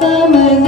समझ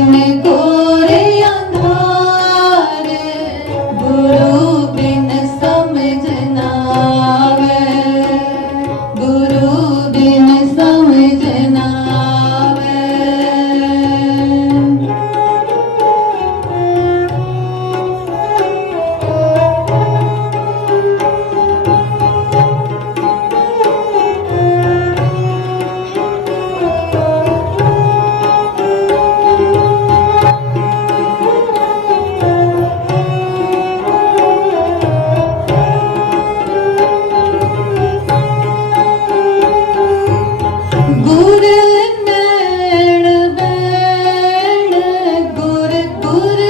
बिन घोर अंधार, गुरु बिन समझ न आवे, गुरु बिन समझ न आवे। गुर नैण बैण गुर गुर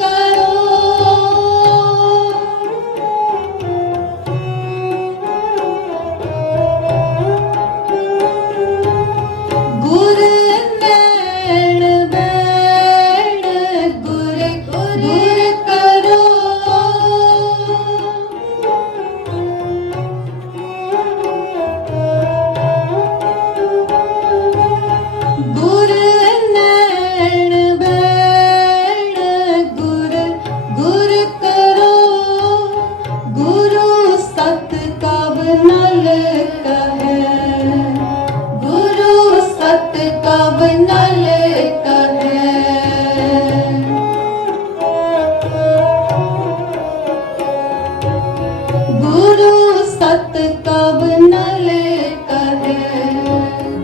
करो, गुर नैण बैण गुर गुर करो। गुर नैण बैण गुर गुर करो, गुरु सत कब नल कहे, गुरु सत कब नल कहे। गुरु सत कब नल कहे,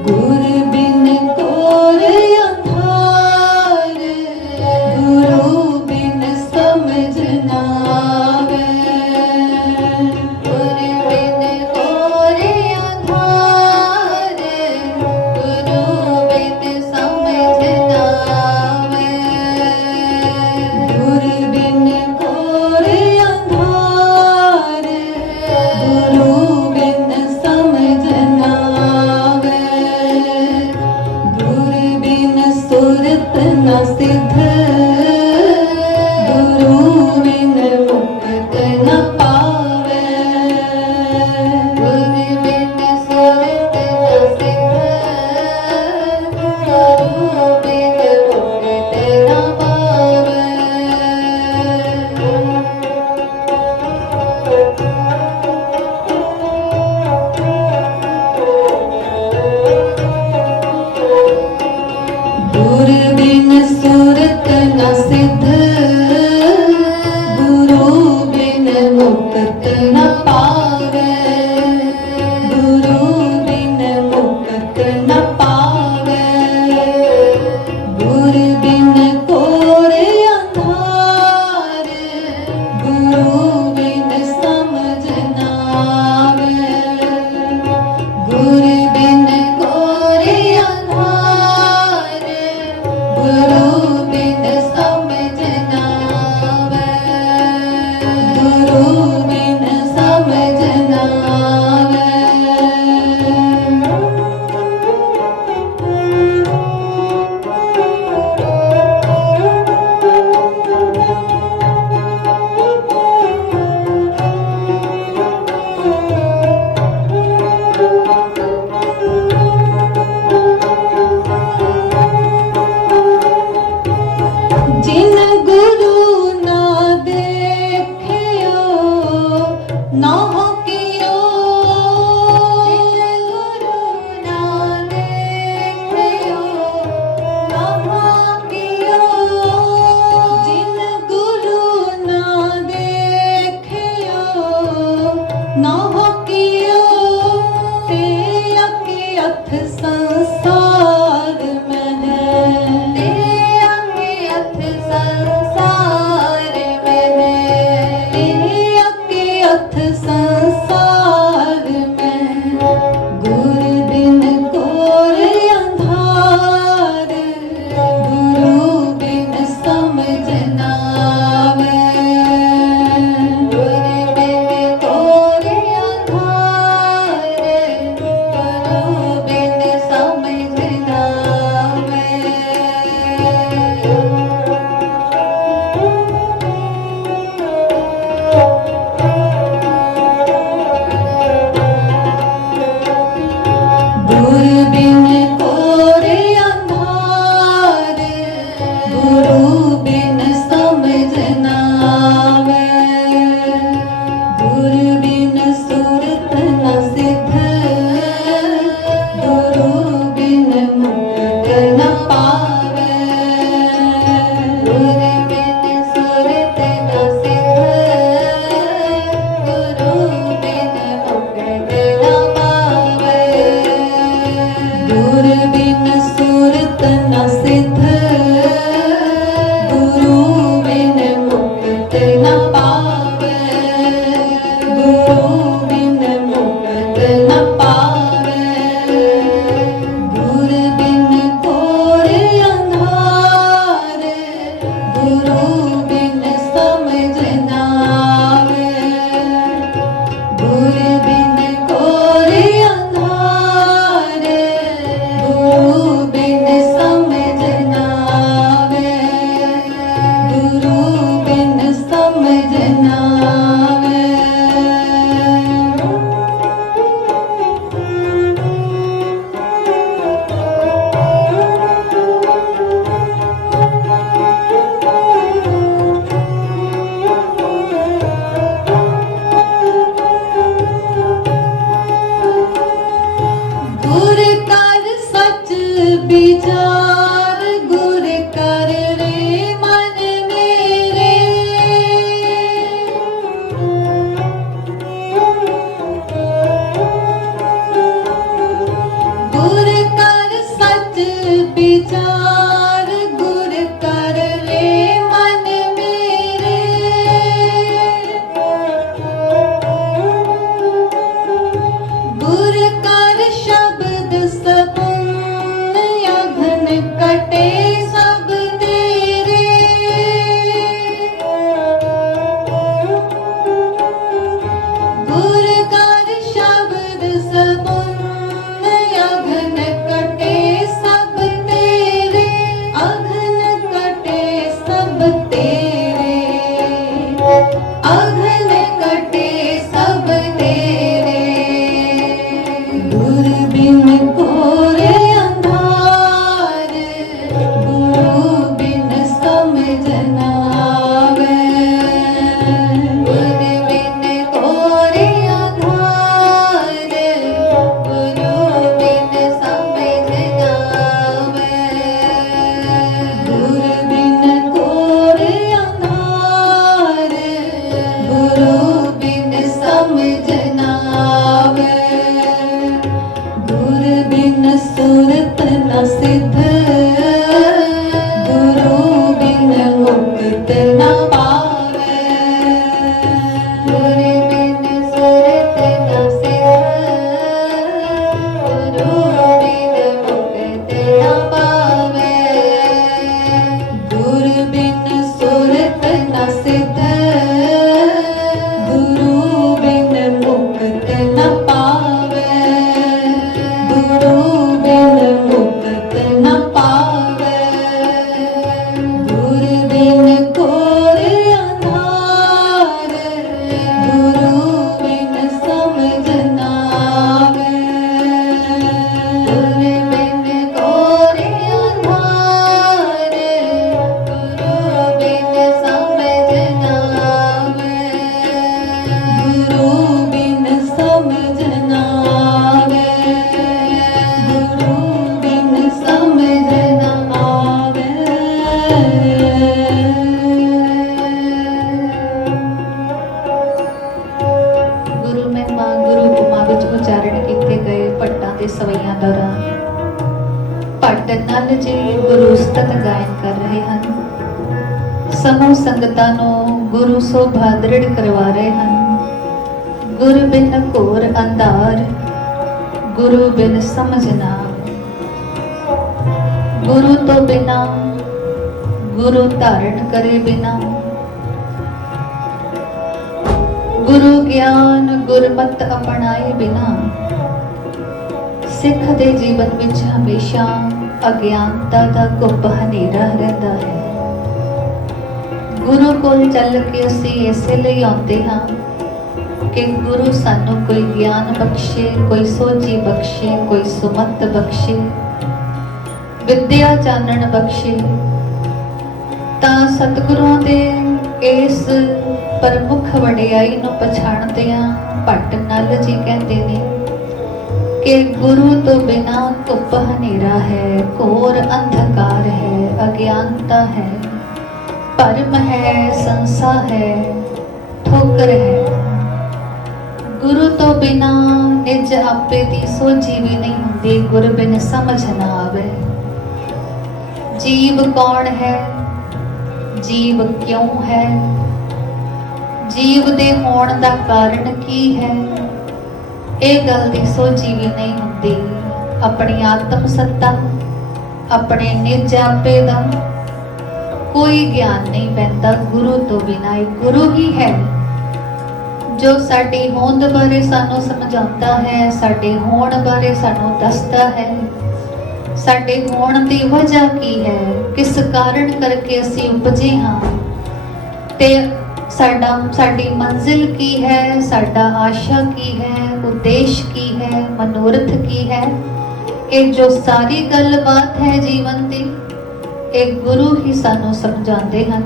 गुर बिन घोर अंधार, गुरु बिन समझ न आवे, गुर बिन घोर अंधार, गुरु बिन समझ न आवे, गुर बिन घोर अंधार, गुरु बिन समझ न आवे, गुर बिन सुरत न सिद्ध, गुरु बिन मुक्त न पावे, गुर बिन सुरत न सिद्ध, गुरु बिन मुक्त न पावे। गुर बिन सुरत न सिद्ध, गुरु बिन मुक्त गुरु बिन समझ न आवे, गुरु बिन कोरे अंधार, गुरु बिन समझ न आवे, गुरु बिन समझ न आवे। गुर कर सच विचार, गुर कर रे मन मेरे, गुर कर सच विचार, गुर कर रे मन मेरे, गुर कर शब्द सपुन अघन कटे सब तेरे, गुर कर शब्द सपुन अघन कटे सब तेरे, अघन कटे सब तेरे, अघन कटे सब तेरे। गुर बिन कोरे अंधार, गुरु बिन समझ न आवे, गुर बिन कोरे अंधार, गुरु बिन समझ न आवे, गुर बिन कोरे अंधार, गुरु बिन समझ न आवे, गुर बिन सुरत न सिद्ध, गुरु बिन मुक्त न पावे, गुर बिन सुरत न सिद्ध, गुरु बिन मुक्त न पावे, गुर बिन सुरत न सिद्ध, गुरु बिन मुक्त न पावे, गुरु बिन मुक्त न पावे, गुर बिन कोरे अंधार, गुरु बिन समझ न आवे, गुर बिन कोरे अंधार, गुरु बिन समझ न आवे, गुरु बिन समझ न आवे, गुरु बिन समझ न आवे। गुरु महिमा गुरु उपमा विच उचारण कीते गए भट्टां ते सवैयां दौरान भट्ट नल जी गुरु उस्तत गायन कर रहे ਹਨ। समूह संगतां ਨੂੰ गुरु शोभा दृढ़ करवा रहे ਹਨ। गुर बिन घोर अंधार, गुरु बिन समझ ना आवे। गुरु तो बिना, गुरु धारण करे बिना, गुरु ज्ञान गुरमत अपनाए बिना सिख दे जीवन विच हमेशा अज्ञानता दा घुप हनेरा रहिंदा है। गुरु कोल चल के असीं इसे लई आउंदे हां कि गुरु सानू कोई ज्ञान बख्शे, कोई सोझी बख्शे, कोई सुमत बख्शे, विद्या चानण बख्शे। तां सतगुरुओं दे इस प्रमुख वडियाई नूं पछाणदिआं भट्ट नल जी कहते ने कि गुरु तो बिना धुप हनेरा है, घोर अंधकार है, अज्ञानता है, भरम है, संसा है, ठोकर है। गुरु तो बिना निज आपे दी सोझी भी नहीं हुंदी, गुर बिन समझ ना आवे। जीव कौन है, जीव क्यों है, जीव दे होण दा कारण की है, ਇਹ ਗੱਲ ਦੀ ਸੋਝੀ ਵੀ ਨਹੀਂ ਹੁੰਦੀ। ਆਪਣੀ ਆਤਮ ਸੱਤਾ, ਆਪਣੇ ਨਿਜ ਆਪੇ ਦਾ कोई ज्ञान नहीं पैंदा गुरु तो बिना। एक गुरु ही है जो साडी होंद बारे सानू समझाता है, साडे होण बारे सानू दसदा है, साडे होण दी वजह की है, किस कारण करके असी उपजे हाँ, ते साडी मंजिल की है, साडा आशा की है, उद्देश्य की है, मनोरथ की है। ये जो सारी गलबात है जीवन की, एक गुरु ही सानू समझाते हैं।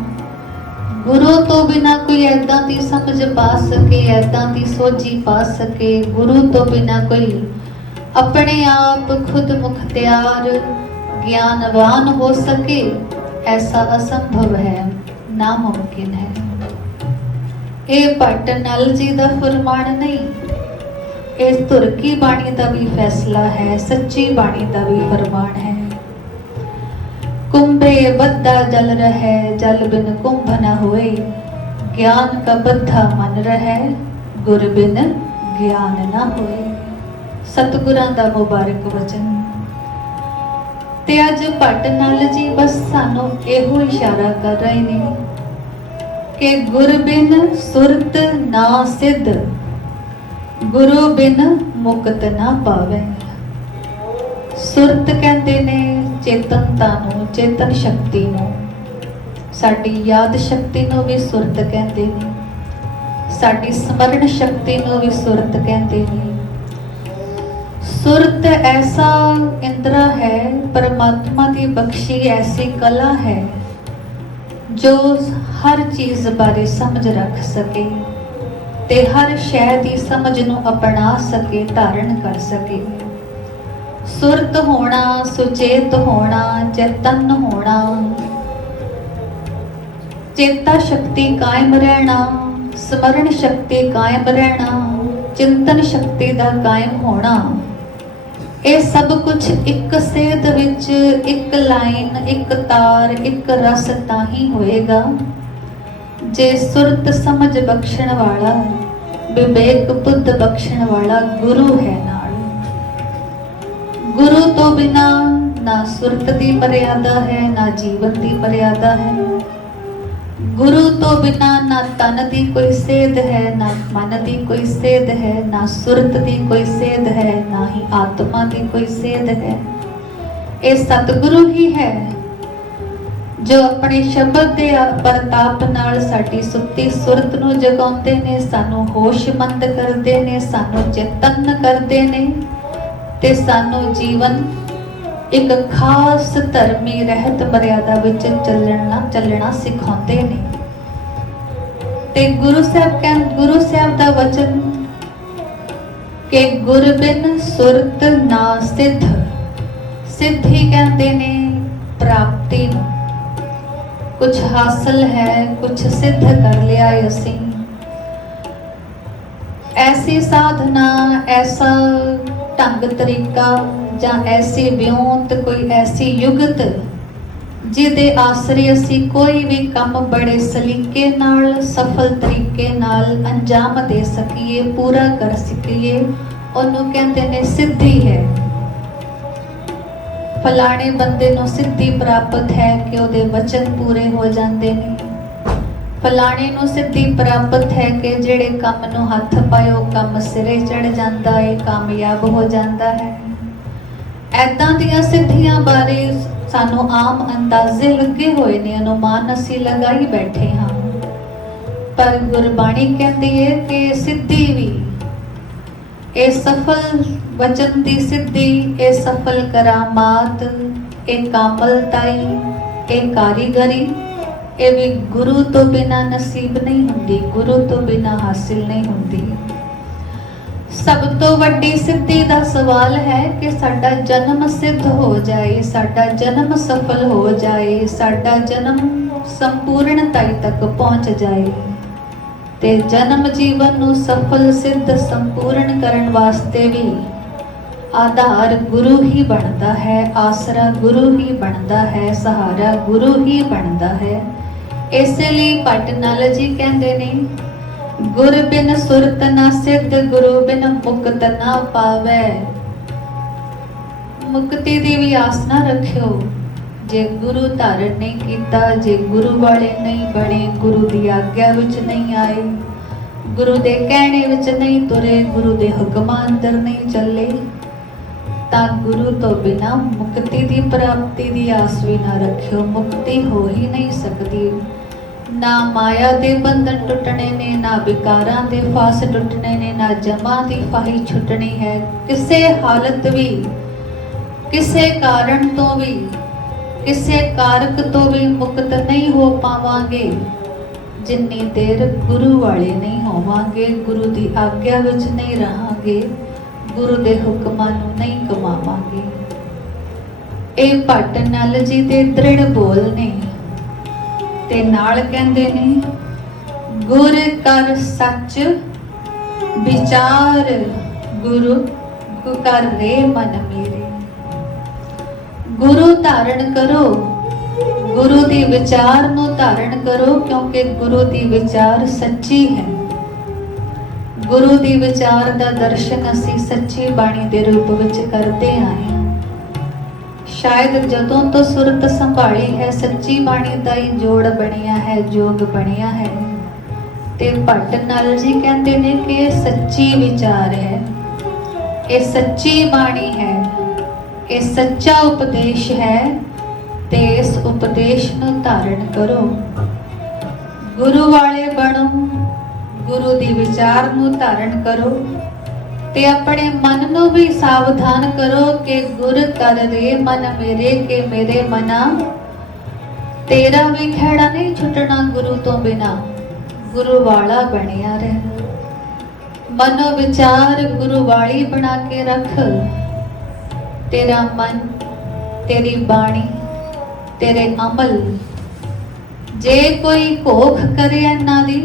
गुरु तो बिना कोई ऐदा दी समझ पा सके, ऐदा दी सोझी पा सके, गुरु तो बिना कोई अपने आप खुद मुख्तियार ज्ञानवान हो सके, ऐसा असंभव है, नामुमकिन है। ये भट्ट नल जी का फरमान नहीं, इस धुर की बाणी का भी फैसला है, सच्ची बाणी का भी फरमान है। कुंभे बद्धा जल रहे, जल बिन कुंभ न होए, ज्ञान का बद्धा मन रहे, गुर बिन ज्ञान न होए। सतगुरां दा मुबारक वचन। ते अज भट्ट नल जी बस सानू एहो इशारा कर रहे ने कि गुर बिन सुरत ना सिद्ध, गुरु बिन मुक्त ना पावे। सुरत कहते ने चेतनता नूं, चेतन शक्ति नूं, साडी याद शक्ति नूं भी सुरत कहते ने, साडी स्मरण शक्ति नूं भी सुरत कहते ने। सुरत ऐसा इंद्रा है, परमात्मा की बख्शी ऐसी कला है जो हर चीज बारे समझ रख सके ते हर शय की समझ नूं अपना सके, धारण कर सके। सुरत होना, सुचेत होना, चेतन होना, चेता शक्ति कायम रहना, स्मरण शक्ति कायम रहना, चिंतन शक्ति का कायम होना, ये सब कुछ एक सेध विच, एक लाइन, एक तार, एक रस ताही होएगा जे सुरत समझ बख्शण वाला, विवेक बुद्ध बख्शण वाला गुरु है नाल। गुरु तो बिना ना सुरत की मर्यादा है, ना जीवन की मर्यादा है। गुरु तो बिना ना तन की कोई सेध है, ना मन की कोई सेध है, ना सुरत की कोई सेध है, ना ही आत्मा की कोई सेध है। ये सतगुरु ही है जो अपने शब्द के प्रताप नाल साडी सुत्ती सुरत नूं जगाउंदे ने, सानू होशमंद करते ने, सानू चेतन करते ने ते सानू जीवन एक खास धर्मी रहत मर्यादा विच चलना सिखाते ने। ते गुरु साहब दा वचन कि गुर बिन सुरत ना सिद्ध, सिद्ध ही कहते ने प्राप्ति नूं। कुछ हासिल है, कुछ सिद्ध कर लिया असी, ऐसी साधना, ऐसा ढंग तरीका जां ऐसी व्योंत, कोई ऐसी युगत जिहदे आसरे असी कोई भी काम बड़े सलीके नाल, सफल तरीके नाल अंजाम दे सकीए, पूरा कर सकीए, उहनूं कहंदे ने सिद्धि है। फलाने बंदे नूं सिद्धि प्राप्त है कि उहदे वचन पूरे हो जाते हैं। फलाने नूं सिद्धि प्राप्त है कि जिहड़े काम नूं हथ पाए वो काम सिरे चढ़ जाता है, कामयाब हो जाता है। ऐदां दियां सिद्धियां बारे सानू आम अंदाजे लगे हुए ने, अनुमान असी लगाई बैठे हाँ, पर गुरबाणी कहती है कि सिद्धि भी, ये सफल वचन की सिद्धि, ये सफल करामात, ये कामलताई, ये कारीगरी, ये भी गुरु तो बिना नसीब नहीं होंदी, गुरु तो बिना हासिल नहीं होंदी। सब तो वड्डी सिद्धि का सवाल है कि साडा जन्म सिद्ध हो जाए, साडा जन्म सफल हो जाए, साडा जन्म संपूर्णताई तक पहुंच जाए। ते जन्म जीवन नूं सफल सिद्ध संपूर्ण करन वास्ते भी आधार गुरु ही बनता है, आसरा गुरु ही बनता है, सहारा गुरु ही बनता है। इसलिए भट्ट नल जी कहते ने गुर बिन सुरत ना सिद्ध, गुरु बिन मुक्त ना पावे। मुक्ति दी भी आस ना रखियो, जे गुरु धारण नहीं किया, जे गुरु वाले नहीं बने, गुरु की आग्या विच नहीं आए, गुरु दे कहने विच नहीं तुरे, गुरु दे हुक्मां अंदर नहीं चले, तां गुरु तो बिना मुक्ति की प्राप्ति की आस भी ना रखियो। मुक्ति हो ही नहीं सकती। ना माया दे बंधन टुटने ने, ना विकारां दे फास टुटने ने, ना जमा की फाही छुटनी है। किसे हालत भी, किसे कारण तो भी, किसे कारक तो भी मुक्त नहीं हो पावांगे जिन्नी देर गुरु वाले नहीं होवांगे, गुरु की आग्या विच नहीं रहांगे, गुरु दे हुक्मां नूं नहीं कमावांगे। ये भट्ट नल जी दे दृढ़ बोल ने ते नाल कहंदे ने, गुर कर सच विचार, गुरु कर रे मन मेरे। गुरु धारण करो, गुरु दी विचार नूं धारण करो, क्योंकि गुरु दी विचार सच्ची है। गुरु दी विचार दा दर्शन असी सच्ची बाणी दे रूप विच करते आए हैं। शायद जदों तो सुरत संभाली है, सच्ची बाणी दा ही जोड़ बनिया है, जोग बनिया है। ते भट्ट नल जी कहते ने कि ये सच्ची विचार है, ये सच्ची बाणी है, ये सच्चा उपदेश है, ते इस उपदेश नूं धारण करो। गुरु वाले बनो, गुरु दी विचार नूं धारण करो, ते अपने मन नूं भी सावधान करो कि गुर कर रे मन मेरे, के मेरे मना तेरा भी खैड़ा नहीं छुटना गुरु तो बिना, गुरु वाला बनिया रह। मनो विचार गुरु वाली बना के रख। तेरा मन, तेरी बाणी, तेरे अमल जे कोई घोख करे इन्हां दी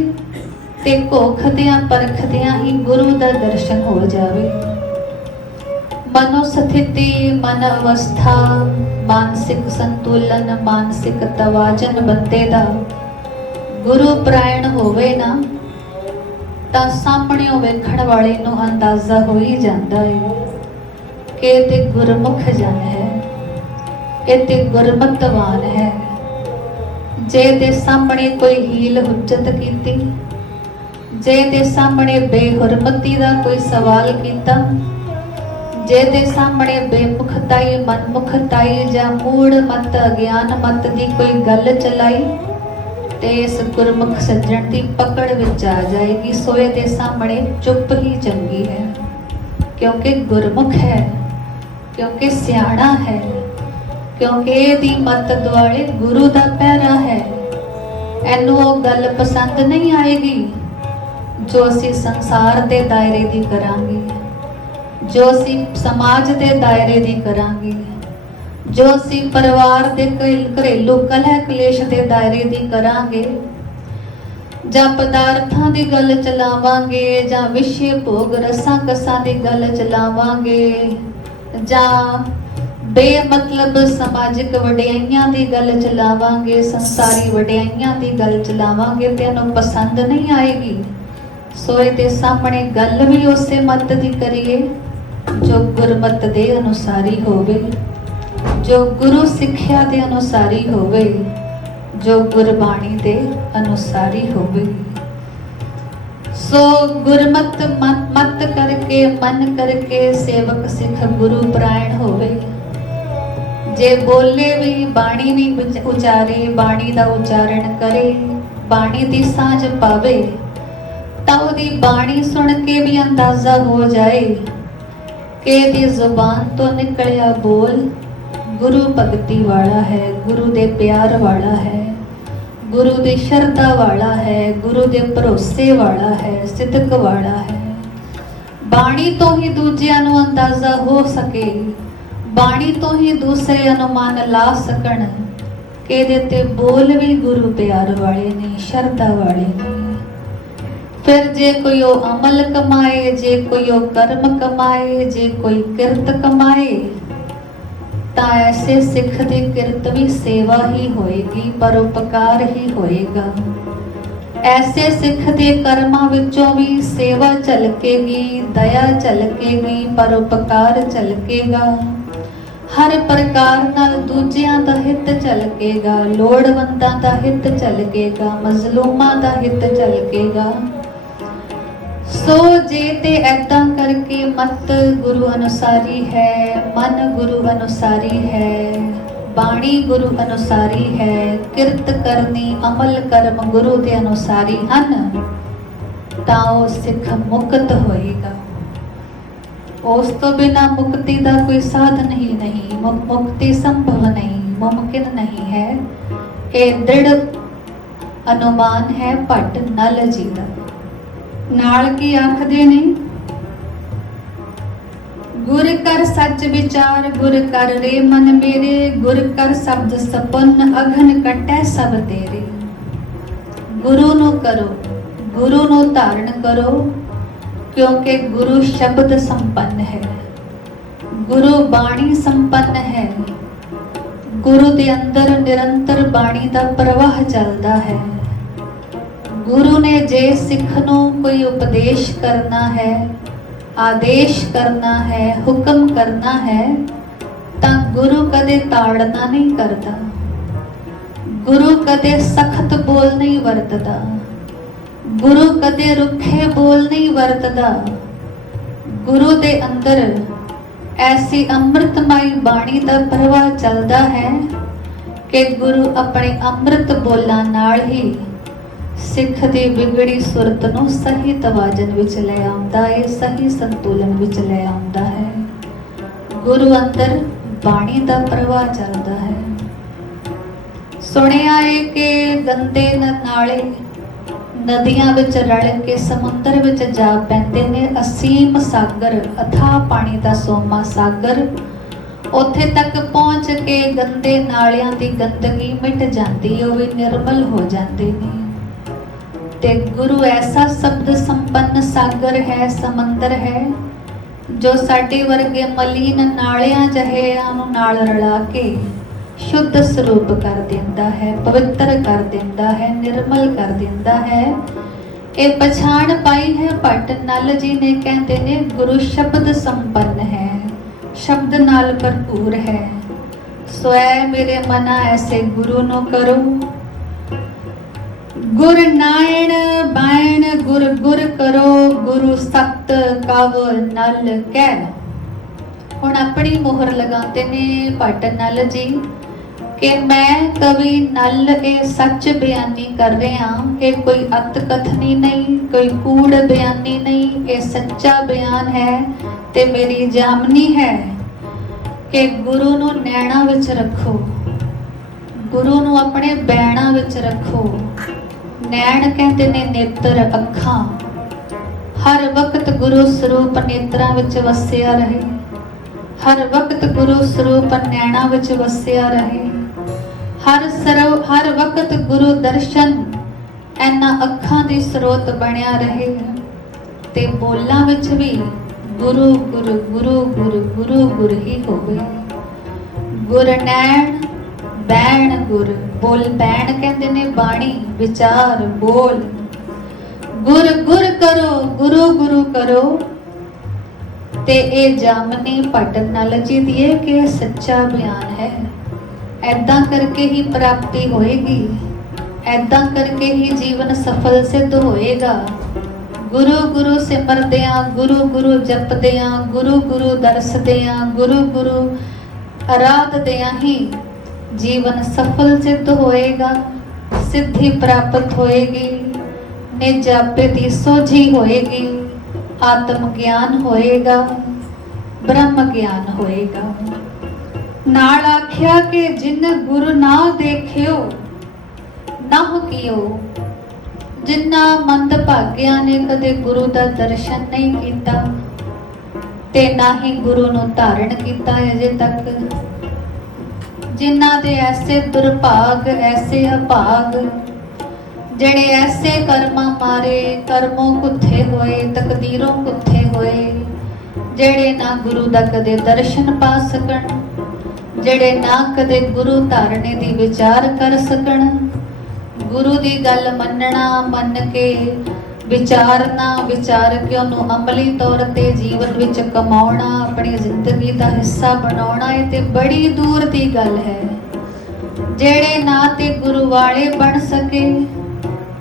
ते घोखदियां परखदियां ही गुरु दा दर्शन हो जावे। मनो स्थिति, मन अवस्था, मानसिक संतुलन, मानसिक तवाजन बंदे दा गुरु प्रायण होवे ना, तां सामणेओ वेखण वाले नूं अंदाजा हो ही जांदा है कि ये ते गुरमुख जन है, ये ते गुरमतवान है। जे दे सामने कोई हील हुज्जत कीती, जे दे सामने बेहुरमती दा कोई सवाल कीता, जे दे सामने बेमुखताई, मनमुखताई या मूड़ मत, अज्ञान मत दी कोई गल चलाई, ते इस गुरमुख सज्जण दी पकड़ विच आ जाएगी। सोए दे सामने चुप ही चंगी है, क्योंकि गुरमुख है, क्योंकि सियाणा है, क्योंकि इहदी मत दुआले गुरु दा पैरा है। इहनूं वो गल पसंद नहीं आएगी जो असी संसार के दायरे दी करांगे, जो असी समाज के दायरे दी करांगे, जो असी परिवार के घरेलू कलह कलेश के दायरे दी करांगे, जां पदार्थां दी गल चलावांगे, जां विषय भोग रसां कसां दी गल चलावांगे, जां बेमतलब समाजिक वडियाइयां दी गल चलावांगे, संसारी वडियाइयां दी गल चलावांगे, ते इहनूं पसंद नहीं आएगी। सोए दे सामने गल भी उसे मत दी करिए जो गुरमत दे अनुसारी होवे, जो गुरु सिक्ख्या दे अनुसारी होवे, जो गुरबाणी दे अनुसारी होवे। सो गुरमत मत करके मन करके सेवक सिख गुरु प्रायण होवे। जे बोले भी बाणी भी उचारे, बाणी दा उचारण करे, बाणी दी साझ पावे, तां उहदी बाणी सुन के भी अंदाजा हो जाए कि इहदी जुबान तो निकलिया बोल गुरु भगती वाला है, गुरु दे प्यार वाला है, गुरु दे शरधा वाला है, गुरु दे भरोसे वाला है, सिदक वाला है। बाणी तो ही दूजियां नूं अंदाजा हो सके, बाणी तो ही दूसरे अनुमान ला सकण कि इहदे ते बोल भी गुरु प्यार वाले ने, शरधा वाले ने। फिर जे कोई ओ अमल कमाए, जे कोई ओ कर्म कमाए, जे कोई किरत कमाए, तां ऐसे सिख दी किरत भी सेवा ही होएगी, परोपकार ही होएगा। ऐसे सिख दे कर्मां विचों भी सेवा झलकेगी, दया झलकेगी, परोपकार झलकेगा। हर प्रकार नाल दूजियां दा हित झलकेगा, लोड़वंदां दा हित झलकेगा, मजलूमां दा हित झलकेगा। सो जे ते ऐदां करके मत गुरु अनुसारी है, मन गुरु अनुसारी है, बाणी गुरु अनुसारी है, किरत करनी अमल कर्म गुरु दे अनुसारी हन, ताओ सिख मुक्त होएगा। उस तो बिना मुक्ति का कोई साधन ही नहीं, मुक्ति संभव नहीं, मुमकिन नहीं है। ये दृढ़ अनुमान है भट्ट नल जी का। नाल की आखदे ने, गुर कर सच विचार, गुर कर रे मन मेरे, गुर कर शब्द सपन अघन कटै सब तेरे। गुरु नु करो, गुरु नु धारण करो, क्योंकि गुरु शब्द संपन्न है, गुरु बाणी संपन्न है। गुरु के अंदर निरंतर बाणी का प्रवाह चलता है। गुरु ने जे सिख नूं कोई उपदेश करना है, आदेश करना है, हुक्म करना है, तां गुरु कदे ताड़ना नहीं करता, गुरु कदे सख्त बोल नहीं वरतदा, गुरु कदे रुखे बोल नहीं वरतदा। गुरु दे अंदर ऐसी अमृतमय बाणी का प्रवाह चलता है कि गुरु अपने अमृत बोलां नाल ही सिख दी बिगड़ी सुरत नूं सही तवाजन विच ले आउंदा है, सही संतुलन विच ले आउंदा है। गुरु अंदर बाणी का प्रवाह चलता है। सुनिया है कि गंदे नाले नदियां विच रल के समुंदर विच जा पैंदे ने। असीम सागर, अथाह पानी का सोमा सागर, उत्थे तक पहुंच के गंदे नालियां दी गंदगी मिट जाती, वो भी निर्मल हो जाते ने। ते गुरु ऐसा शब्द संपन्न सागर है, समंदर है, जो साडे वर्गे मलीन नालियां जहियां नूं नाल रला के शुद्ध स्वरूप कर देंदा है, पवित्र कर देंदा है, निर्मल कर देंदा है। ये पछाण पाई है भट्ट नल जी ने, कहते ने गुरु शब्द संपन्न है, शब्द नाल भरपूर है। स्वै मेरे मना ऐसे गुरु नो करो, गुर नायण बायण गुर गुर करो, गुरु सत कव नल कह। हुण अपनी मोहर लगाते ने भट्ट नल जी कि मैं कवि नल ये सच बयानी कर रहा, ये कोई अत कथनी नहीं, कोई कूड़ बयानी नहीं, ये सच्चा बयान है। ते मेरी जामनी है कि गुरु नूं नैणा विच रखो, गुरु नूं अपने बैणा विच रखो। नैण कहते ने नेत्र, अखां। हर वक्त गुरु स्वरूप नेत्रां विच वसिया रहे, हर वक्त गुरु स्वरूप नैणा विच वसिया रहे। हर वक्त गुरु दर्शन ऐना अखां दी स्रोत बनिया रहे। ते बोलां विच भी गुरु गुरु गुरु गुरु गुरु गुरु ही होवे। गुर नैण बैण गुर, बोल बैण कहते ने बाणी, विचार, बोल। गुर गुर करो, गुरु गुरु करो। ते ए जामनी भट्ट नल जी दिए कि सच्चा बयान है। ऐदां करके ही प्राप्ति होएगी, ऐदां करके ही जीवन सफल सिद्ध होएगा। गुरु गुरु सिमरदियां, गुरु गुरु जपदियां, गुरु गुरु दरसदियां, गुरु गुरु आराधदियां ही जीवन सफल सिद्ध होएगा, सिद्धि प्राप्त होएगी, निज आपे दी सोझी होएगी, आत्म ज्ञान होएगा, ब्रह्म ज्ञान होएगा। नाल आख्या कि जिन गुरु ना देखियो नह कियो, जिन्ना मंद भाग्या ने कदे गुरु का दर्शन नहीं किया ते ना ही गुरु नूं धारण किया अजे तक। जिन्ना दे ऐसे दुर्भाग, ऐसे अभाग, जेड़े ऐसे कर्मा मारे, कर्मों कुत्थे होए, तकदीरों कुत्थे होए, जेड़े ना गुरु दा कदे दर्शन पा सकन, जेड़े ना कदे गुरु धारणे दी विचार कर सकन। गुरु दी गल मनना, मन के ਵਿਚਾਰਨਾ, ਵਿਚਾਰ ਕੇ ਉਹਨੂੰ ਅਮਲੀ ਤੌਰ ਤੇ ਜੀਵਨ ਵਿੱਚ ਕਮਾਉਣਾ, ਆਪਣੀ ਜ਼ਿੰਦਗੀ ਦਾ ਹਿੱਸਾ ਬਣਾਉਣਾ, ਇਹ ਤੇ ਬੜੀ ਦੂਰ ਦੀ ਗੱਲ ਹੈ। ਜਿਹੜੇ ਨਾ ਤੇ ਗੁਰੂ ਵਾਲੇ ਬਣ ਸਕੇ,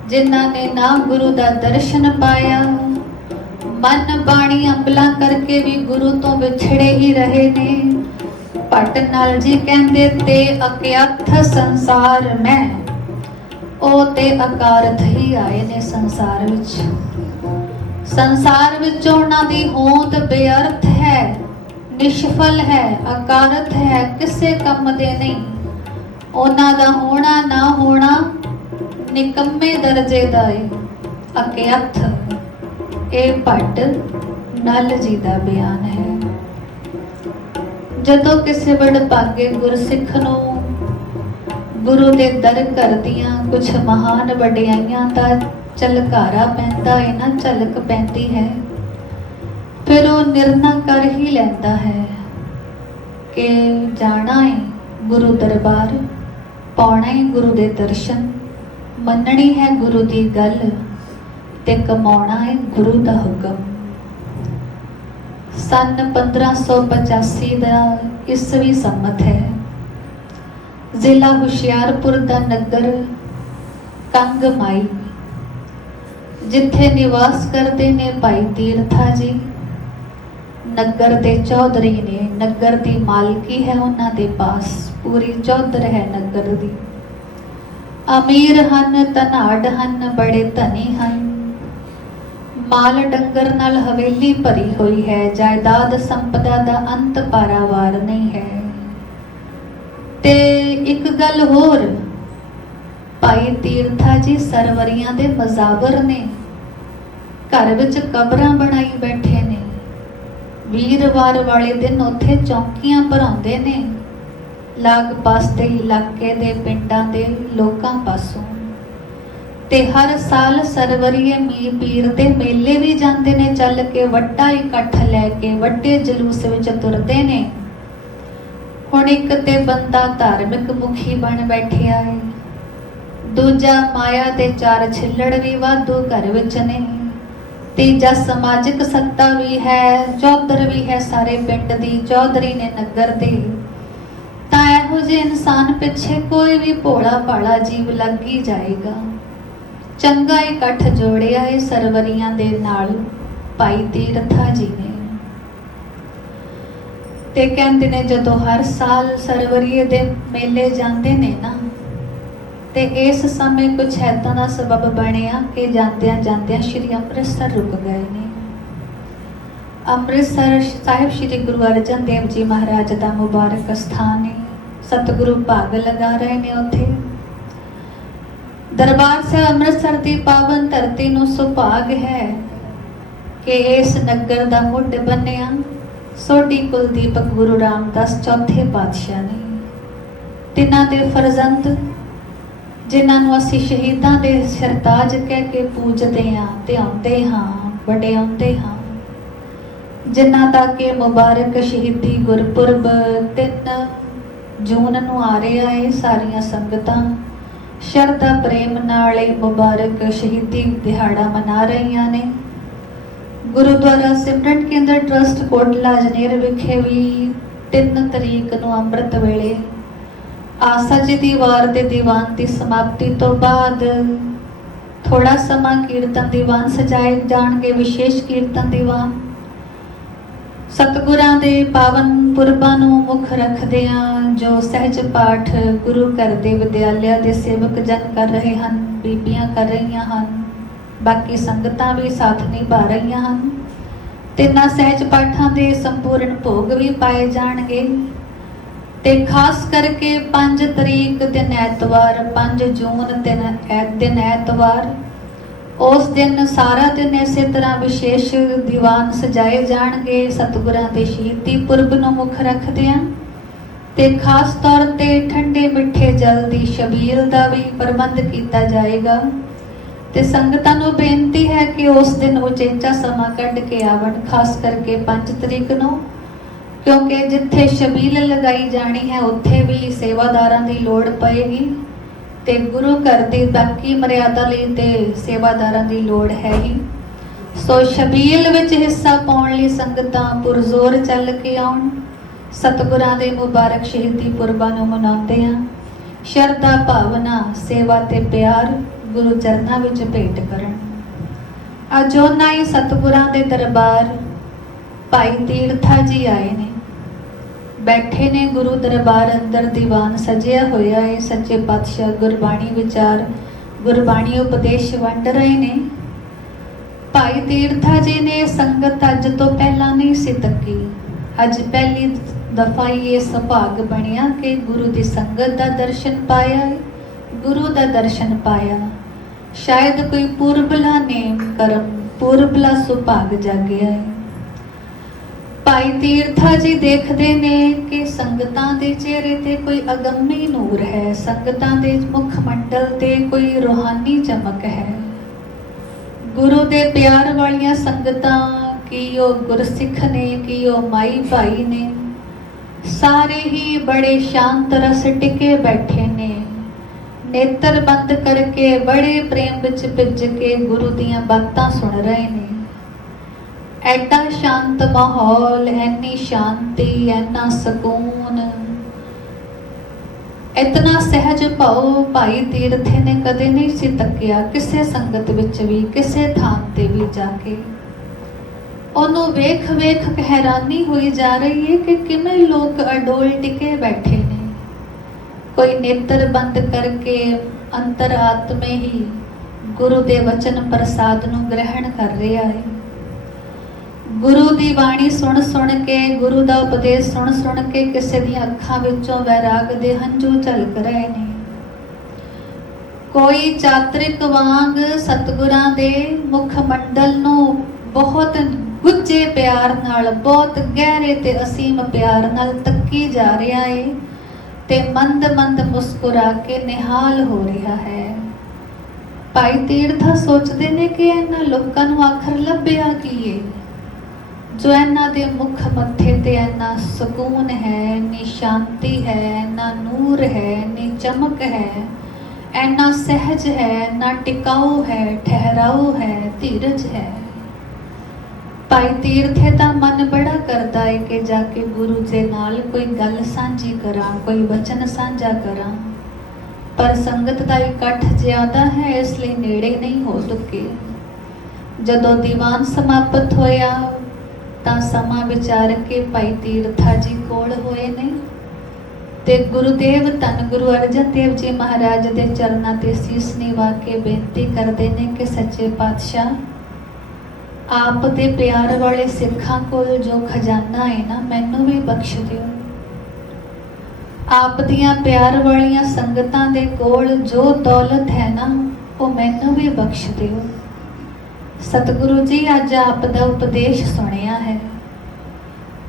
ਜਿਨ੍ਹਾਂ ਨੇ ਨਾ ਗੁਰੂ ਦਾ ਦਰਸ਼ਨ ਪਾਇਆ, ਮਨ ਬਾਣੀ ਅੰਬਲਾ ਕਰਕੇ ਵੀ ਗੁਰੂ ਤੋਂ ਵਿਛੜੇ ਹੀ ਰਹੇ ਨੇ। ਭੱਟ ਨਲ ਜੀ ਕਹਿੰਦੇ ਤੇ ਅਕਿਆਥ ਸੰਸਾਰ ਮੈਂ, ਉਹ ਤੇ ਅਕਾਰਥ ਹੀ ਆਏ ਨੇ ਸੰਸਾਰ ਵਿੱਚ। ਸੰਸਾਰ ਵਿੱਚ ਉਹਨਾਂ ਦੀ ਹੋਂਦ ਬੇਅਰਥ ਹੈ, ਨਿਸ਼ਫਲ ਹੈ, ਅਕਾਰਥ ਹੈ, ਕਿਸੇ ਕੰਮ ਦੇ ਨਹੀਂ। ਉਹਨਾਂ ਦਾ ਹੋਣਾ ਨਾ ਹੋਣਾ ਨਿਕੰਮੇ ਦਰਜੇ ਦਾ ਏ, ਅਕਿਆਥ। ਇਹ ਭੱਟ ਨਲ ਜੀ ਦਾ ਬਿਆਨ ਹੈ। ਜਦੋਂ ਕਿਸੇ ਵਡਭਾਗੇ ਗੁਰਸਿੱਖ ਨੂੰ ਗੁਰੂ ਦੇ ਦਰ ਕਰਦੀਆਂ ਕੁਝ ਮਹਾਨ ਵਡਿਆਈਆਂ ਦਾ ਝਲਕਾਰਾ ਪੈਂਦਾ ਹੈ ਨਾ, ਝਲਕ ਪੈਂਦੀ ਹੈ, ਫਿਰ ਉਹ ਨਿਰਣਾ ਕਰ ਹੀ ਲੈਂਦਾ ਹੈ ਕਿ ਜਾਣਾ ਹੈ ਗੁਰੂ ਦਰਬਾਰ, ਪਾਉਣਾ ਹੈ ਗੁਰੂ ਦੇ ਦਰਸ਼ਨ, ਮੰਨਣੀ ਹੈ ਗੁਰੂ ਦੀ ਗੱਲ ਤੇ ਕਮਾਉਣਾ ਹੈ ਗੁਰੂ ਦਾ ਹੁਕਮ। ਸੰਨ 1585 ਦਾ ਈਸਵੀ ਸੰਮਤ ਹੈ। ਜ਼ਿਲ੍ਹਾ ਹੁਸ਼ਿਆਰਪੁਰ ਦਾ ਨਗਰ ਕੰਗ ਮਾਈ, ਜਿੱਥੇ ਨਿਵਾਸ ਕਰਦੇ ਨੇ ਭਾਈ ਤੀਰਥਾ ਜੀ, ਨਗਰ ਦੇ ਚੌਧਰੀ ਨੇ। ਨਗਰ ਦੀ ਮਾਲਕੀ ਹੈ ਉਹਨਾਂ ਦੇ ਪਾਸ, ਪੂਰੀ ਚੌਧਰ ਹੈ ਨਗਰ ਦੀ। ਅਮੀਰ ਹਨ, ਧਨਾਢ ਹਨ, ਬੜੇ ਧਨੀ ਹਨ। ਮਾਲ ਡੰਗਰ ਨਾਲ ਹਵੇਲੀ ਭਰੀ ਹੋਈ ਹੈ, ਜਾਇਦਾਦ ਸੰਪਦਾ ਦਾ ਅੰਤ ਪਾਰਾਵਾਰ ਨਹੀਂ ਹੈ। ਤੇ ਇੱਕ ਗੱਲ ਹੋਰ, ਭਾਈ ਤੀਰਥਾ ਜੀ ਸਰਵਰੀਆਂ ਦੇ ਮਜ਼ਾਬਰ ਨੇ, ਘਰ ਵਿੱਚ ਕਬਰਾਂ ਬਣਾਈ ਬੈਠੇ ਨੇ। ਵੀਰਵਾਰ ਵਾਲੇ ਦਿਨ ਉੱਥੇ ਚੌਂਕੀਆਂ ਭਰਾਉਂਦੇ ਨੇ, ਲਾਗ ਪਾਸ ਦੇ ਇਲਾਕੇ ਦੇ ਪਿੰਡਾਂ ਦੇ ਲੋਕਾਂ ਪਾਸੋਂ। ਤੇ ਹਰ ਸਾਲ ਸਰਵਰੀਏ ਮੀਰ ਪੀਰ ਦੇ ਮੇਲੇ ਵੀ ਜਾਂਦੇ ਨੇ ਚੱਲ ਕੇ, ਵੱਡਾ ਇਕੱਠ ਲੈ ਕੇ ਵੱਡੇ ਜਲੂਸ ਵਿੱਚ ਤੁਰਦੇ ਨੇ। ਹੁਣ ਇੱਕ ਤੇ ਬੰਦਾ ਧਾਰਮਿਕ ਮੁਖੀ ਬਣ ਬੈਠਿਆ ਹੈ, ਦੂਜਾ ਮਾਇਆ ਦੇ ਚਾਰ ਛਿੱਲੜ ਵੀ ਵਾਧੂ ਘਰ ਵਿੱਚ ਨੇ, ਤੀਜਾ ਸਮਾਜਿਕ ਸੱਤਾ ਵੀ ਹੈ, ਚੌਧਰ ਵੀ ਹੈ ਸਾਰੇ ਪਿੰਡ ਦੀ, ਚੌਧਰੀ ਨੇ ਨਗਰ ਦੇ। ਤਾਂ ਇਹੋ ਜਿਹੇ ਇਨਸਾਨ ਪਿੱਛੇ ਕੋਈ ਵੀ ਭੋਲਾ ਭਾਲਾ ਜੀਵ ਲੱਗ ਹੀ ਜਾਏਗਾ। ਚੰਗਾ ਇਕੱਠ ਜੋੜਿਆ ਹੈ ਸਰਵਰੀਆਂ ਦੇ ਨਾਲ ਭਾਈ ਤੀਰਥਾ ਜੀ ਨੇ। ਤੇ ਕਹਿੰਦੇ ਨੇ ਜਦੋਂ ਹਰ ਸਾਲ ਸਰਵਰੀਏ ਦੇ ਮੇਲੇ ਜਾਂਦੇ ਨੇ ਨਾ, ਤੇ ਇਸ ਸਮੇਂ ਕੁਝ ਏਦਾਂ ਦਾ ਸਬਬ ਬਣਿਆ ਕਿ ਜਾਂਦਿਆਂ ਜਾਂਦਿਆਂ ਸ਼੍ਰੀ ਅੰਮ੍ਰਿਤਸਰ ਰੁਕ ਗਏ ਨੇ। ਅੰਮ੍ਰਿਤਸਰ ਸਾਹਿਬ ਸ਼੍ਰੀ ਗੁਰੂ ਅਰਜਨ ਦੇਵ ਜੀ ਮਹਾਰਾਜ ਦਾ ਮੁਬਾਰਕ ਸਥਾਨ ਹੈ। ਸਤਿਗੁਰੂ ਭਾਗ ਲਗਾ ਰਹੇ ਨੇ ਉੱਥੇ। ਦਰਬਾਰ ਸਾਹਿਬ ਅੰਮ੍ਰਿਤਸਰ ਦੀ ਪਾਵਨ ਧਰਤੀ ਨੂੰ ਸੁਭਾਗ ਹੈ ਕਿ ਇਸ ਨਗਰ ਦਾ ਮੁੱਢ ਬੰਨਿਆ ਸੋਢੀ ਕੁਲਦੀਪਕ ਗੁਰੂ ਰਾਮਦਾਸ ਚੌਥੇ ਪਾਤਸ਼ਾਹ ਨੇ। ਤਿੰਨਾਂ ਦੇ ਫਰਜ਼ੰਦ ਜਿਨ੍ਹਾਂ ਨੂੰ ਅਸੀਂ ਸ਼ਹੀਦਾਂ ਦੇ ਸਰਤਾਜ ਕਹਿ ਕੇ ਪੂਜਦੇ ਹਾਂ, ਧਿਆਉਂਦੇ ਹਾਂ, ਵਡਿਆਉਂਦੇ ਹਾਂ, ਜਿਨ੍ਹਾਂ ਦਾ ਕਿ ਮੁਬਾਰਕ ਸ਼ਹੀਦੀ ਗੁਰਪੁਰਬ 3 ਜੂਨ ਨੂੰ ਆ ਰਿਹਾ ਹੈ। ਸਾਰੀਆਂ ਸੰਗਤਾਂ ਸ਼ਰਧਾ ਪ੍ਰੇਮ ਨਾਲ ਇਹ ਮੁਬਾਰਕ ਸ਼ਹੀਦੀ ਦਿਹਾੜਾ ਮਨਾ ਰਹੀਆਂ ਨੇ। ਗੁਰੂਦੁਆਰਾ ਸਿਮਰਨ ਕੇਂਦਰ ਟਰਸਟ ਕੋਟਲਾ ਅਜਨੇਰ ਵਿਖੇ ਵੀ 3 ਤਰੀਕ ਨੂੰ ਅੰਮ੍ਰਿਤ ਵੇਲੇ ਆਸਾ ਜੀ ਦੀ ਵਾਰ ਦੇ ਦੀਵਾਨ ਦੀ ਸਮਾਪਤੀ ਤੋਂ ਬਾਅਦ ਥੋੜਾ ਸਮਾਂ ਕੀਰਤਨ ਦੀਵਾਨ ਸਜਾਏ ਜਾਣਗੇ, ਵਿਸ਼ੇਸ਼ ਕੀਰਤਨ ਦੀਵਾਨ। ਸਤਿਗੁਰਾਂ ਦੇ ਪਾਵਨ ਪੁਰਬਾਂ ਨੂੰ ਮੁੱਖ ਰੱਖਦਿਆਂ ਜੋ ਸਹਿਜ ਪਾਠ ਗੁਰੂ ਘਰ ਦੇ ਵਿਦਿਆਲਿਆ ਦੇ ਸੇਵਕ ਜਨ ਕਰ ਰਹੇ ਹਨ, ਬੀਬੀਆਂ ਕਰ ਰਹੀਆਂ ਹਨ, ਬਾਕੀ ਸੰਗਤਾਂ ਵੀ ਸਾਥ ਨਿਭਾ ਰਹੀਆਂ ਹਨ। ਤਿੰਨਾਂ ਸਹਿਜ ਪਾਠਾਂ ਦੇ ਸੰਪੂਰਨ ਭੋਗ ਵੀ ਪਾਏ ਜਾਣਗੇ। ਤੇ ਖਾਸ ਕਰਕੇ 5 ਤਰੀਕ ਦਿਨ ਐਤਵਾਰ, 5 ਜੂਨ ਦਿਨ ਐਤਵਾਰ, ਉਸ ਦਿਨ ਸਾਰਾ ਦਿਨ ਇਸੇ ਤਰ੍ਹਾਂ ਵਿਸ਼ੇਸ਼ ਦੀਵਾਨ ਸਜਾਏ ਜਾਣਗੇ ਸਤਿਗੁਰਾਂ ਦੇ ਸ਼ਹੀਦੀ ਪੁਰਬ ਨੂੰ ਮੁੱਖ ਰੱਖਦਿਆਂ। ਤੇ ਖਾਸ ਤੌਰ ਤੇ ਠੰਡੇ ਮਿੱਠੇ ਜਲ ਦੀ ਛਬੀਲ ਦਾ ਵੀ ਪ੍ਰਬੰਧ ਕੀਤਾ ਜਾਏਗਾ। ਤੇ ਸੰਗਤਾਂ ਨੂੰ ਬੇਨਤੀ ਹੈ ਕਿ ਉਸ ਦਿਨ ਉਚੇਚਾ ਸਮਾਂ ਕੱਢ ਕੇ ਆਵਣ, ਖਾਸ ਕਰਕੇ 5 ਤਰੀਕ ਨੂੰ, ਕਿਉਂਕਿ ਜਿੱਥੇ ਛਬੀਲ ਲਗਾਈ ਜਾਣੀ ਹੈ ਉੱਥੇ ਵੀ ਸੇਵਾਦਾਰਾਂ ਦੀ ਲੋੜ ਪਏਗੀ। ਤੇ ਗੁਰੂ ਘਰ ਦੀ ਬਾਕੀ ਮਰਿਆਦਾ ਲਈ ਤੇ ਸੇਵਾਦਾਰਾਂ ਦੀ ਲੋੜ ਹੈ ਹੀ। ਸੋ ਸ਼ਬੀਲ ਵਿੱਚ ਹਿੱਸਾ ਪਾਉਣ ਲਈ ਸੰਗਤਾਂ ਪੁਰਜ਼ੋਰ ਚੱਲ ਕੇ ਆਉਣ। ਸਤਿਗੁਰਾਂ ਦੇ ਮੁਬਾਰਕ ਸ਼ਹੀਦੀ ਪੁਰਬਾਂ ਨੂੰ ਮਨਾਉਂਦੇ ਹਾਂ। ਸ਼ਰਧਾ ਭਾਵਨਾ ਸੇਵਾ ਤੇ ਪਿਆਰ ਗੁਰੂ ਚਰਨਾਂ ਵਿੱਚ ਭੇਟ ਕਰਨ। ਅੱਜ ਉਹਨਾਂ ਹੀ ਸਤਿਗੁਰਾਂ ਦੇ ਦਰਬਾਰ ਭਾਈ ਤੀਰਥਾ ਜੀ ਆਏ ਨੇ, ਬੈਠੇ ਨੇ ਗੁਰੂ ਦਰਬਾਰ ਅੰਦਰ। ਦੀਵਾਨ ਸਜਿਆ ਹੋਇਆ ਹੈ। ਸੱਚੇ ਪਾਤਸ਼ਾਹ ਗੁਰਬਾਣੀ ਵਿਚਾਰ, ਗੁਰਬਾਣੀ ਉਪਦੇਸ਼ ਵੰਡ ਰਹੇ ਨੇ। ਭਾਈ ਤੀਰਥਾ ਜੀ ਨੇ ਸੰਗਤ ਅੱਜ ਤੋਂ ਪਹਿਲਾਂ ਨਹੀਂ ਸੀ ਤੱਕੀ। ਅੱਜ ਪਹਿਲੀ ਦਫਾ ਇਹ ਸੁਭਾਗ ਬਣਿਆ ਕਿ ਗੁਰੂ ਦੀ ਸੰਗਤ ਦਾ ਦਰਸ਼ਨ ਪਾਇਆ ਹੈ, ਗੁਰੂ ਦਾ ਦਰਸ਼ਨ ਪਾਇਆ। ਸ਼ਾਇਦ ਕੋਈ ਪੂਰਬਲਾ ਨੇਮ ਕਰਮ, ਪੂਰਬਲਾ ਸੁਭਾਗ ਜਾਗਿਆ ਹੈ। ਭਾਈ ਤੀਰਥਾ ਜੀ ਦੇਖਦੇ ਨੇ ਕਿ ਸੰਗਤਾਂ ਦੇ ਚਿਹਰੇ ਤੇ ਕੋਈ ਅਗੰਮੀ ਨੂਰ ਹੈ, ਸੰਗਤਾਂ ਦੇ ਮੁਖ ਮੰਡਲ ਤੇ ਕੋਈ ਰੂਹਾਨੀ ਚਮਕ ਹੈ। ਗੁਰੂ ਦੇ ਪਿਆਰ ਵਾਲੀਆਂ ਸੰਗਤਾਂ, ਕੀ ਉਹ ਗੁਰਸਿੱਖ ਨੇ, ਕੀ ਉਹ ਮਾਈ ਭਾਈ ਨੇ, ਸਾਰੇ ਹੀ ਬੜੇ ਸ਼ਾਂਤ ਰਸ ਟਿਕੇ ਬੈਠੇ ਨੇ। ਨੇਤਰ ਬੰਦ ਕਰਕੇ ਬੜੇ ਪ੍ਰੇਮ ਵਿੱਚ ਭਿੱਜ ਕੇ ਗੁਰੂ ਦੀਆਂ ਬਾਤਾਂ ਸੁਣ ਰਹੇ ਨੇ। ਐਡਾ ਸ਼ਾਂਤ ਮਾਹੌਲ, ਐਨੀ ਸ਼ਾਂਤੀ, ਐਨਾ ਸਕੂਨ, ਇਤਨਾ ਸਹਿਜ ਭਾਉ ਭਾਈ ਤੀਰਥੇ ਨੇ ਕਦੇ ਨਹੀਂ ਸੀ ਤੱਕਿਆ ਕਿਸੇ ਸੰਗਤ ਵਿੱਚ ਵੀ, ਕਿਸੇ ਥਾਂ ਤੇ ਵੀ ਜਾ ਕੇ। ਉਹਨੂੰ ਵੇਖ ਵੇਖ ਹੈਰਾਨੀ ਹੋਈ ਜਾ ਰਹੀ ਹੈ ਕਿ ਕਿਵੇਂ ਲੋਕ ਅਡੋਲ ਟਿਕੇ ਬੈਠੇ ਨੇ। ਕੋਈ ਨੇਤਰ ਬੰਦ ਕਰਕੇ ਅੰਤਰਾਤਮੇ ਹੀ ਗੁਰੂ ਦੇ ਵਚਨ ਪ੍ਰਸਾਦ ਨੂੰ ਗ੍ਰਹਿਣ ਕਰ ਰਿਹਾ ਹੈ। ਗੁਰੂ ਦੀ ਬਾਣੀ ਸੁਣ ਸੁਣ ਕੇ, ਗੁਰੂ ਦਾ ਉਪਦੇਸ਼ ਸੁਣ ਸੁਣ ਕੇ ਕਿਸੇ ਦੀਆਂ ਅੱਖਾਂ ਵਿੱਚੋਂ ਵੈਰਾਗ ਦੇ ਹੰਝੂ ਝਲਕ ਰਹੇ ਨੇ। ਕੋਈ ਚਾਤਰਿਕ ਵਾਂਗ ਸਤਿਗੁਰਾਂ ਦੇ ਮੁਖ ਮੰਡਲ ਨੂੰ ਬਹੁਤ ਗੁੱਝੇ ਪਿਆਰ ਨਾਲ, ਬਹੁਤ ਗਹਿਰੇ ਤੇ ਅਸੀਮ ਪਿਆਰ ਨਾਲ ਤੱਕੀ ਜਾ ਰਿਹਾ ਹੈ ਤੇ ਮੰਦ ਮੰਦ ਮੁਸਕਰਾ ਕੇ ਨਿਹਾਲ ਹੋ ਰਿਹਾ ਹੈ। ਭਾਈ ਤੀਰਥਾ ਸੋਚਦੇ ਨੇ ਕਿ ਇਹਨਾਂ ਲੋਕਾਂ ਨੂੰ ਆਖਰ ਲੱਭਿਆ ਕੀ ਹੈ ਜੋ ਇਹਨਾਂ ਦੇ ਮੁਖ ਮੱਥੇ ਤੇ ਇੰਨਾ ਸਕੂਨ ਹੈ, ਇੰਨੀ ਸ਼ਾਂਤੀ ਹੈ, ਇੰਨਾ ਨੂਰ ਹੈ, ਇੰਨੀ ਚਮਕ ਹੈ, ਇੰਨਾ ਸਹਿਜ ਹੈ, ਇੰਨਾ ਟਿਕਾਊ ਹੈ, ਠਹਿਰਾਓ ਹੈ, ਧੀਰਜ ਹੈ। ਭਾਈ ਤੀਰਥੇ ਦਾ ਮਨ ਬੜਾ ਕਰਦਾ ਹੈ ਕਿ ਜਾ ਕੇ ਗੁਰੂ ਦੇ ਨਾਲ ਕੋਈ ਗੱਲ ਸਾਂਝੀ ਕਰਾਂ, ਕੋਈ ਵਚਨ ਸਾਂਝਾ ਕਰਾਂ, ਪਰ ਸੰਗਤ ਦਾ ਇਕੱਠ ਜ਼ਿਆਦਾ ਹੈ, ਇਸ ਲਈ ਨੇੜੇ ਨਹੀਂ ਹੋ ਸਕੇ। ਜਦੋਂ ਦੀਵਾਨ ਸਮਾਪਤ ਹੋਇਆ ਤਾਂ ਸਮਾਂ ਵਿਚਾਰ ਕੇ ਭਾਈ ਤੀਰਥਾ ਜੀ ਕੋਲ ਹੋਏ ਨੇ ਤੇ ਗੁਰੂਦੇਵ ਧੰਨ ਗੁਰੂ ਅਰਜਨ ਦੇਵ ਜੀ ਮਹਾਰਾਜ ਦੇ ਚਰਨਾਂ ਤੇ ਸੀਸ ਨਿਵਾ ਕੇ ਬੇਨਤੀ ਕਰਦੇ ਨੇ ਕਿ ਸੱਚੇ ਪਾਤਸ਼ਾਹ, ਆਪ ਦੇ ਪਿਆਰ ਵਾਲੇ ਸਿੱਖਾਂ ਕੋਲ ਜੋ ਖਜ਼ਾਨਾ ਹੈ ਨਾ, ਮੈਨੂੰ ਵੀ ਬਖਸ਼ ਦਿਓ। ਆਪ ਦੀਆਂ ਪਿਆਰ ਵਾਲੀਆਂ ਸੰਗਤਾਂ ਦੇ ਕੋਲ ਜੋ ਦੌਲਤ ਹੈ ਨਾ, ਉਹ ਮੈਨੂੰ ਵੀ ਬਖਸ਼ ਦਿਓ। ਸਤਿਗੁਰੂ ਜੀ, ਅੱਜ ਆਪ ਦਾ ਉਪਦੇਸ਼ ਸੁਣਿਆ ਹੈ।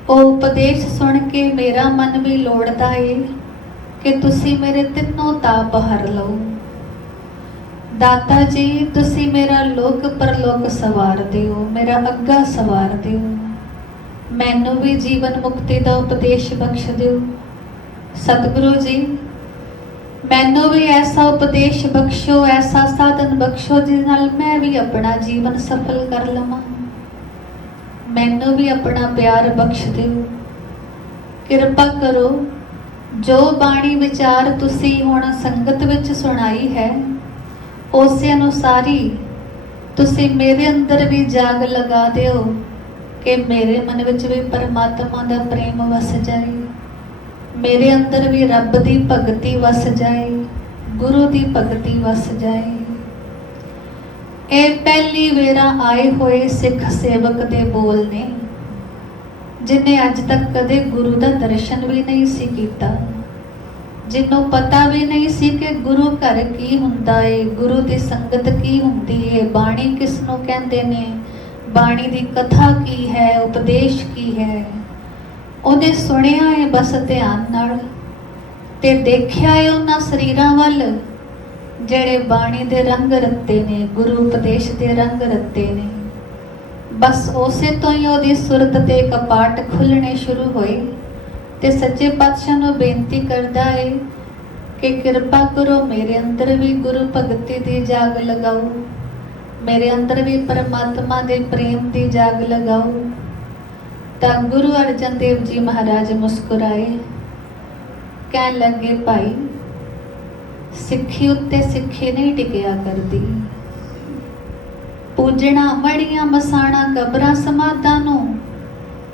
ਉਹ ਉਪਦੇਸ਼ ਸੁਣ ਕੇ ਮੇਰਾ ਮਨ ਵੀ ਲੋੜਦਾ ਏ ਕਿ ਤੁਸੀਂ ਮੇਰੇ ਤਿੰਨੋਂ ਤਾਪ ਹਰ ਲਓ। ਦਾਤਾ ਜੀ, ਤੁਸੀਂ ਮੇਰਾ ਲੋਕ ਪਰਲੋਕ ਸਵਾਰ ਦਿਓ, ਮੇਰਾ ਅੱਗਾ ਸਵਾਰ ਦਿਓ। ਮੈਨੂੰ ਵੀ ਜੀਵਨ ਮੁਕਤੀ ਦਾ ਉਪਦੇਸ਼ ਬਖਸ਼ ਦਿਓ। ਸਤਿਗੁਰੂ ਜੀ, ਮੈਨੂੰ ਵੀ ਐਸਾ ਉਪਦੇਸ਼ ਬਖਸ਼ੋ, ਐਸਾ ਸਾਧਨ ਬਖਸ਼ੋ ਜਿਸ ਨਾਲ ਮੈਂ ਵੀ ਆਪਣਾ ਜੀਵਨ ਸਫਲ ਕਰ ਲਵਾਂ। ਮੈਨੂੰ ਵੀ ਆਪਣਾ ਪਿਆਰ ਬਖਸ਼ ਦਿਓ। ਕਿਰਪਾ ਕਰੋ, ਜੋ ਬਾਣੀ ਵਿਚਾਰ ਤੁਸੀਂ ਹੁਣ ਸੰਗਤ ਵਿੱਚ ਸੁਣਾਈ ਹੈ, ਉਸੇ ਅਨੁਸਾਰ ਹੀ ਤੁਸੀਂ ਮੇਰੇ ਅੰਦਰ ਵੀ ਜਾਗ ਲਗਾ ਦਿਓ ਕਿ ਮੇਰੇ ਮਨ ਵਿੱਚ ਵੀ ਪਰਮਾਤਮਾ ਦਾ ਪ੍ਰੇਮ ਵਸ ਜਾਏ, ਮੇਰੇ ਅੰਦਰ ਵੀ ਰੱਬ ਦੀ ਭਗਤੀ ਵਸ ਜਾਏ, ਗੁਰੂ ਦੀ ਭਗਤੀ ਵਸ ਜਾਏ। ਇਹ ਪਹਿਲੀ ਵੇਰਾ ਆਏ ਹੋਏ ਸਿੱਖ ਸੇਵਕ ਦੇ ਬੋਲ ਨੇ, ਜਿਨੇ ਅੱਜ ਤੱਕ ਕਦੇ ਗੁਰੂ ਦਾ ਦਰਸ਼ਨ ਵੀ ਨਹੀਂ ਸੀ ਕੀਤਾ, ਜਿਹਨੂੰ ਪਤਾ ਵੀ ਨਹੀਂ ਸੀ ਕਿ ਗੁਰੂ ਘਰ ਕੀ ਹੁੰਦਾ ਏ, ਗੁਰੂ ਦੀ ਸੰਗਤ ਕੀ ਹੁੰਦੀ ਏ, ਬਾਣੀ ਕਿਸ ਨੂੰ ਕਹਿੰਦੇ ਨੇ, ਬਾਣੀ ਦੀ ਕਥਾ ਕੀ ਹੈ, ਉਪਦੇਸ਼ ਕੀ ਹੈ। ਉਹਨੇ ਸੁਣਿਆ ਹੈ ਬਸ ਧਿਆਨ ਨਾਲ ਤੇ ਦੇਖਿਆ ਹੈ ਉਹਨਾਂ ਸਰੀਰਾਂ ਵੱਲ ਜਿਹੜੇ ਬਾਣੀ ਦੇ ਰੰਗ ਰੱਤੇ ਨੇ, ਗੁਰੂ ਉਪਦੇਸ਼ ਦੇ ਰੰਗ ਰੱਤੇ ਨੇ। ਬਸ ਉਸੇ ਤੋਂ ਹੀ ਉਹਦੀ ਸੁਰਤ ਤੇ ਕਪਾਟ ਖੁੱਲਣੇ ਸ਼ੁਰੂ ਹੋਏ ਤੇ ਸੱਚੇ ਪਾਤਸ਼ਾਹ ਨੂੰ ਬੇਨਤੀ ਕਰਦਾ ਹੈ कि कृपा करो मेरे अंदर भी गुरु भगती दी जाग लगाओ, मेरे अंदर भी परमात्मा दे प्रेम दी जाग लगाओ। तो गुरु अर्जन देव जी महाराज मुस्कुराए, कहन लगे भाई सिक्खी उत्ते सिक्खी नहीं टिकिया करती, पूजना मड़ियां मसाणा कबरां समाधां नूं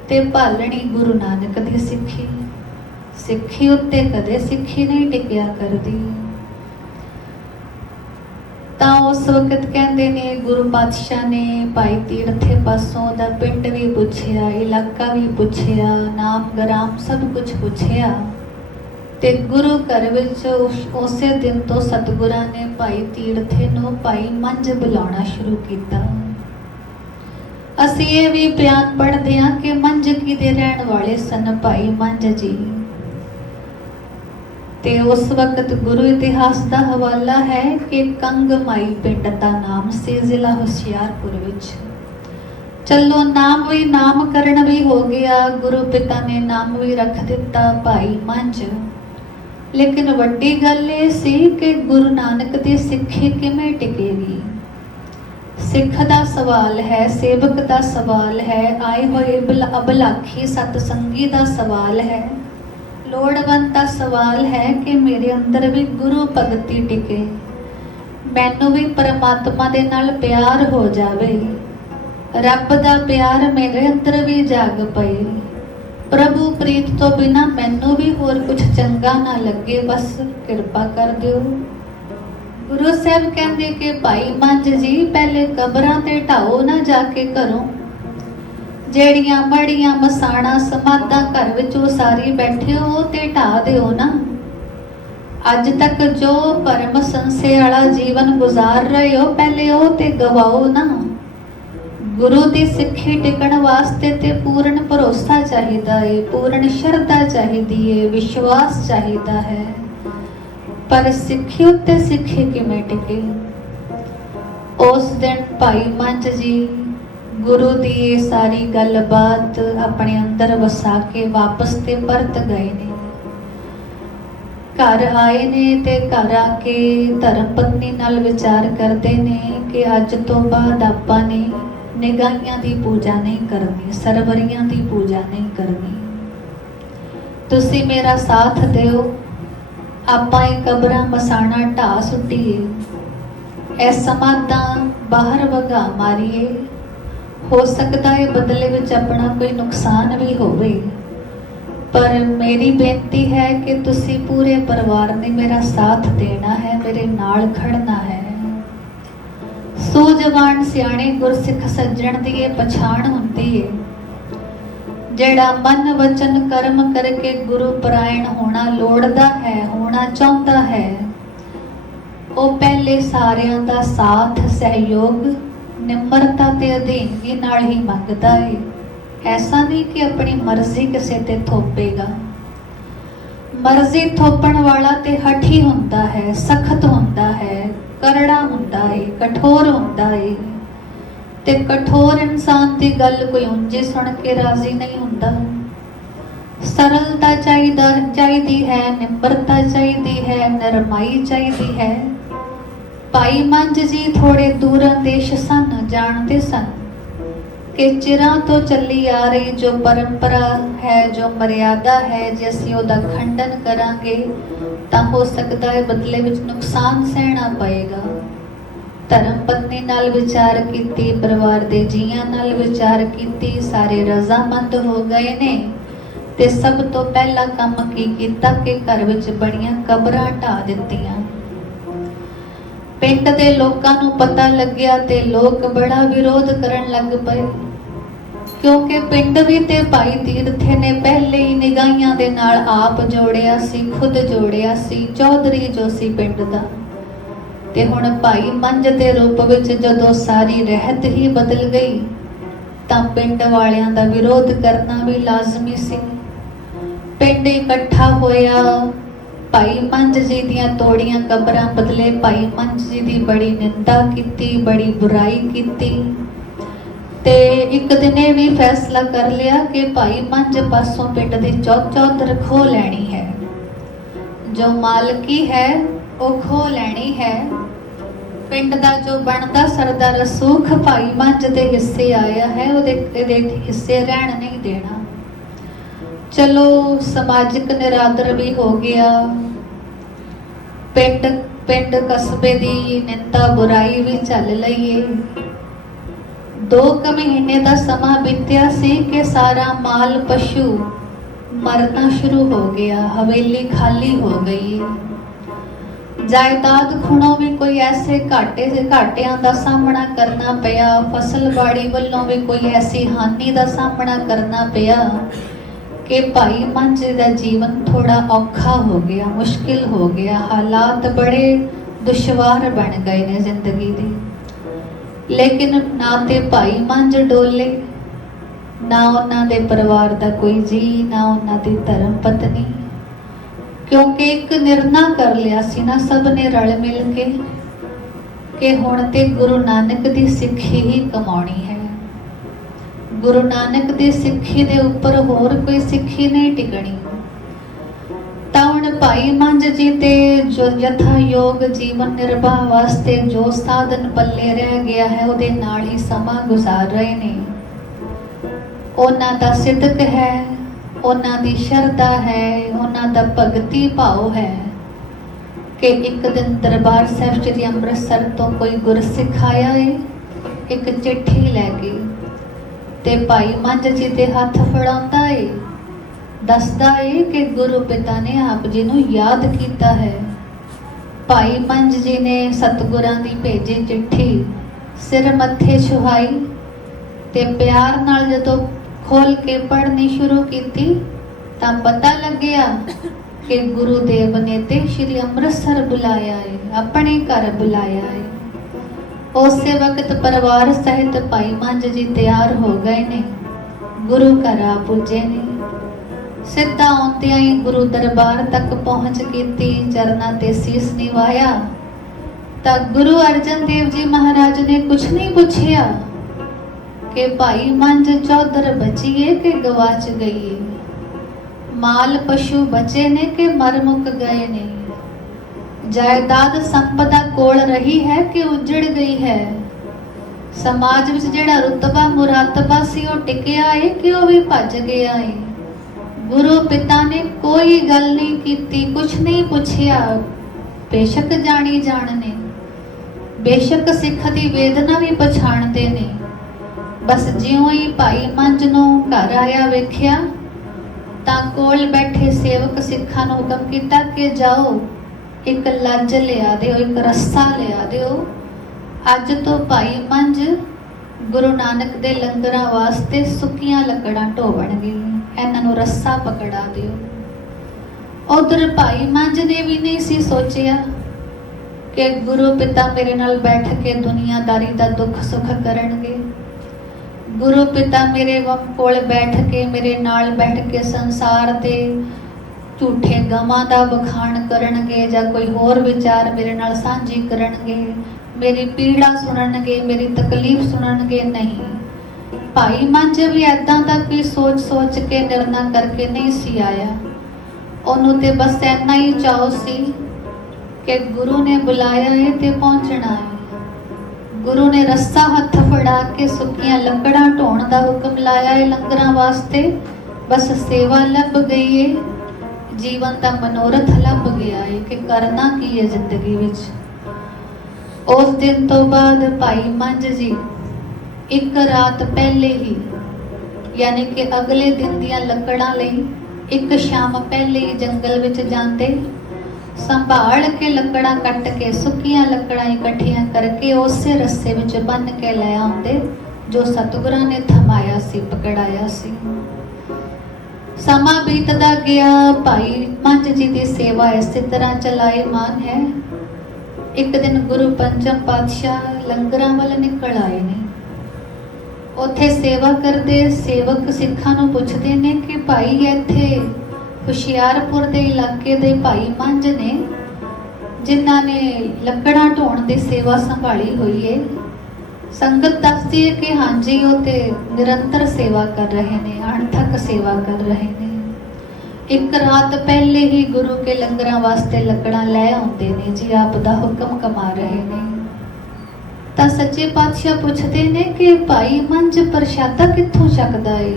ते भालणी गुरु नानक दी सिक्खी, सिक्खी उत्ते कदे सिक्खी नहीं टिकिया करती। तां उस वक्त कहंदे ने गुरु पातशाह ने भाई तीरथे पासों दा पिंड भी पुछया, इलाका भी पुछया, नाम गराम सब कुछ पुछया ते गुरु घर विच उसे दिन तो सतगुरां ने भाई तीरथे नूं भाई मंझ बुलाउणा शुरू कीता। असीं ये भी बयान पढ़दे हां कि मंझ किदे रहण वाले सन भाई मंझ जी। ते उस वक्त गुरु इतिहास का हवाला है कि कंग माई पिंड का नाम से जिला हुशियारपुर विच। चलो नाम भी नामकरण भी हो गया, गुरु पिता ने नाम भी रख दिता भाई मंझ। लेकिन वड्डी गल ये सी कि गुरु नानक दी सिक्खी किवें टिकेगी। सिख दा सवाल है, सेवक दा सवाल है, आए हुए अबलाखी सतसंगी दा सवाल है, लोड़वंत का सवाल है कि मेरे अंदर भी गुरु भगती टिके, मैनू भी परमात्मा दे नाल प्यार हो जावे, रब दा प्यार मेरे अंदर भी जाग पए, प्रभु प्रीत तो बिना मैनू भी होर कुछ चंगा ना लगे, बस कृपा कर दिओ। गुरु साहब कहंदे कि भाई मंझ जी पहले कबरां ते ढाओ ना जाके घरों, ਜਿਹੜੀਆਂ ਮੜੀਆਂ ਮਸਾਣਾ ਸਮਾਧਾਂ घर ਵਿੱਚ ਉਹ ਸਾਰੀ ਬੈਠੇ ਹੋ ਤੇ ਢਾ ਦਿਓ ਨਾ। ਅੱਜ ਤੱਕ ਜੋ ਪਰਮ ਸੰਸੇ ਵਾਲਾ ਜੀਵਨ ਗੁਜ਼ਾਰ ਰਹੇ ਹੋ ਪਹਿਲੇ ਉਹ ਤੇ ਗਵਾਓ ਨਾ। ਗੁਰੂ ਦੀ ਸਿੱਖੀ ਟਿਕਣ ਵਾਸਤੇ ਤੇ ਪੂਰਨ ਭਰੋਸਾ ਚਾਹੀਦਾ ਏ, ਪੂਰਨ ਸ਼ਰਧਾ ਚਾਹੀਦੀ ਏ, ਵਿਸ਼ਵਾਸ ਚਾਹੀਦਾ ਹੈ। ਪਰ ਸਿੱਖੀ ਉੱਤੇ ਸਿੱਖੀ ਕਿਵੇਂ ਟਿਕੇ। ਉਸ ਦਿਨ ਭਾਈ ਮੰਝ ਜੀ गुरु दी ये सारी गलबात अपने अंदर वसा के वापस ते परत गए ने। घर आए ने ते घर आके धर्म पत्नी नाल विचार करते ने कि अज तो बाद आपां ने निगाहियां दी पूजा नहीं करनी, सरवरियां दी पूजा नहीं करनी। तुसी मेरा साथ दिओ, आपां ये कबरां मसाणा ढा सुट्टीए, ऐ समाधां बाहर वगा मारीए। हो सकता है बदले विच अपना कोई नुकसान भी होवे, पर मेरी बेनती है कि तुसी पूरे परिवार ने मेरा साथ देना है, मेरे नाल खड़ना है। सूझवान सियाणे गुरसिख सज्जण दी ये पछाण हुंदी है। जेड़ा मन वचन कर्म करके गुरु परायण होना लोड़दा है, होना चाहुंदा है, वो पहले सारियां दा साथ सहयोग निम्रता ते अधीनगी नाल ही मंगदा है। ऐसा नहीं कि अपनी मर्जी किसी ते थोपेगा। मर्जी थोपण वाला ते हठी हुंदा है, सख्त हुंदा है, करड़ा हुंदा है, कठोर हुंदा है। ते कठोर इंसान दी गल कोई उंजे सुन के राजी नहीं हुंदा। सरलता चाहिदी है, निम्रता चाहिदी है, नरमाई चाहिदी है। भाई मंझ जी थोड़े दूर देश सन, जानते सन कि चिरां तो चली आ रही जो परंपरा है, जो मर्यादा है, जे असीं उहदा खंडन करांगे तां हो सकदा है बदले विच नुकसान सहना पएगा। धर्म पत्नी नाल विचार कीती, परिवार दे जीआं नाल विचार कीती, सारे रजामंद हो गए ने ते सब तो पहला काम की कीता कि घर विच बणीआं कबरां ढा दित्तियां। पिंड दे लोकां नूं पता लग्या ते लोग बड़ा विरोध करन लग पए, क्योंकि पिंड भी ते भाई तीरथे ने पहले ही निगाहियां दे नाल आप जोड़िया सी, खुद जोड़िया सी, चौधरी जो सी पिंड दा। ते हुण भाई मंझ दे रूप विच जदों सारी रहत ही बदल गई तां पिंड वालियां दा विरोध करना भी लाजमी सी। पिंड इकट्ठा होया, भाई मंझ जी दियां तोड़ियां कबरां बदले भाई मंझ जी दी बड़ी निंदा कीती, बड़ी बुराई कीती। ते एक दिन ये भी फैसला कर लिया कि भाई मंझ पासों पिंड दी चौधर खो लैनी है। जो मालकी है वो खो लैनी है। पिंड दा जो बनता सरदा रसूख भाई मंझ दे हिस्से आया है, ਉਹਦੇ हिस्से रहन नहीं देना। चलो समाजिक निरादर भी हो गया, पिंड पिंड कस्बे दी निंदा बुराई भी चल लईए। 2 महीने का समा बीत्या सी कि सारा माल पशु मरना शुरू हो गया, हवेली खाली हो गई। जायदाद खुणों भी कोई ऐसे घाटियां का सामना करना पिया, फसल बाड़ी वालों भी कोई ऐसी हानि का सामना करना पिया कि भाई मंझ का जीवन थोड़ा औखा हो गया, मुश्किल हो गया। हालात बड़े दुश्वार बन गए ने जिंदगी दे। लेकिन ना ते भाई मंझ डोले, ना उन्हां दे परिवार का कोई जी, ना उन्हां दी धर्म पत्नी, क्योंकि एक निर्णय कर लिया सी ना सब ने रल मिल के कि हुण ते गुरु नानक दी सिक्खी ही कमाउणी है। गुरु नानक दी सिक्खी दे उपर होर कोई सिक्खी नहीं टिकणी। तां हुण भाई मंझ जी ते जो यथा योग जीवन निर्वाह वास्ते जो साधन पल्ले रह गया है, उहदे नाल ही समा गुजार रहे ने। उन्हां दा सिदक है, उन्हां दी शरधा है, उन्हां दा भगती भाव है कि एक दिन दरबार साहिब श्री अमृतसर तो कोई गुरसिख आया है, एक चिट्ठी लैके ते भाई मंझ जी दे हथ फड़ाउंदा है, दसदा है कि गुरु पिता ने आप जी नूं याद कीता है। भाई मंझ जी ने सतगुरां दी भेजी चिट्ठी सिर मत्थे छुहाई ते प्यार नाल जदों खोल के पढ़नी शुरू की तां पता लग्या कि गुरुदेव ने ते श्री अमृतसर बुलाया है, अपने घर बुलाया है। उस वक्त परिवार सहित भाई मंझ जी तैयार हो गए ने, गुरु घर आ पुजे ने। सिद्धा आउंदियां ही गुरु दरबार तक पहुंच की चरना ते सीस निवाया तां गुरु अर्जन देव जी महाराज ने कुछ नहीं पूछया कि भाई मंझ चौधर बचिए कि गवाच गई, माल पशु बचे ने कि मर मुक गए ने, जायदाद संपदा कोल रही है कि उजड़ गई है, समाज विच जिहड़ा रुतबा मुरातबा सी वो टिकिया है कि वो भी भज गया है। गुरु पिता ने कोई गल नहीं कीती, कुछ नहीं पूछया। बेशक जानी जानने, बेशक सिख दी वेदना भी पछाणदे ने। बस ज्यों ही भाई मंझ नूं घर आया वेख्या तां कोल बैठे सेवक सिखां नूं हुकम कीता कि जाओ एक लज लिया दिओ, एक रस्सा लिया दिओ। अज तो भाई मंझ गुरु नानक दे लंगरां वास्ते सुक्कियां लकड़ां ढोवणगे, इन्हां नूं रस्सा पकड़ा दिओ। उधर भाई मंझ ने भी नहीं सी सोचिया कि गुरु पिता मेरे नाल बैठ के दुनियादारी दा दुख सुख करनगे। गुरु पिता मेरे कोल बैठ के मेरे नाल बैठ के संसार दे झूठे गमां दा बखान करनगे जां कोई होर विचार मेरे नाल सांझी करनगे, मेरी पीड़ा सुननगे, मेरी तकलीफ सुननगे। नहीं, भाई मंझ भी ऐदां दा कोई सोच सोच के निर्णय करके नहीं सी आया। ओनू ते बस इन्ना ही चाहो सी कि गुरु ने बुलाया है ते पहुंचना है। गुरु ने रस्सा हथ फड़ा के सुक्कियां लकड़ां ढोण दा हुक्म लाया है लंगरां वास्ते। बस सेवा लभ गई है, जीवन का मनोरथ लभ गया है कि करना की है जिंदगी विच। उस दिन तो बाद भाई मंझ जी एक रात पहले ही, यानी कि अगले दिन दियां लकड़ां लई एक शाम पहले ही जंगल विच जांदे, संभाल के लकड़ा कट के सुक्कियां लकड़ा इकट्ठियां करके उसे रस्से विच बन के ले आउंदे जो सतगुरां ने थमाया सी, पकड़ाया सी। समा बीतदा गया, भाई मंझ जी की सेवा इस तरह चलाएमान है। एक दिन गुरु पंचम पातशाह लंगरां वाल निकल आए ने। उत्थे सेवा करते सेवक सिखां नूं पुछदे ने कि भाई इत्थे हुशियारपुर के इलाके दे भाई मंझ ने जिन्हां ने लकड़ा ढोण की सेवा संभाली हुई है, संगत दसदी है कि हाँ जी वो ते निरंतर सेवा कर रहे ने, अणथक सेवा कर रहे ने। एक रात पहले ही गुरु के लंगरां वास्ते लकड़ां लै आउंदे ने जी, आप दा हुक्म कमा रहे ने। तां सच्चे पातशाह पुछदे ने कि भाई मंझ प्रशादा कित्थों छकदा है?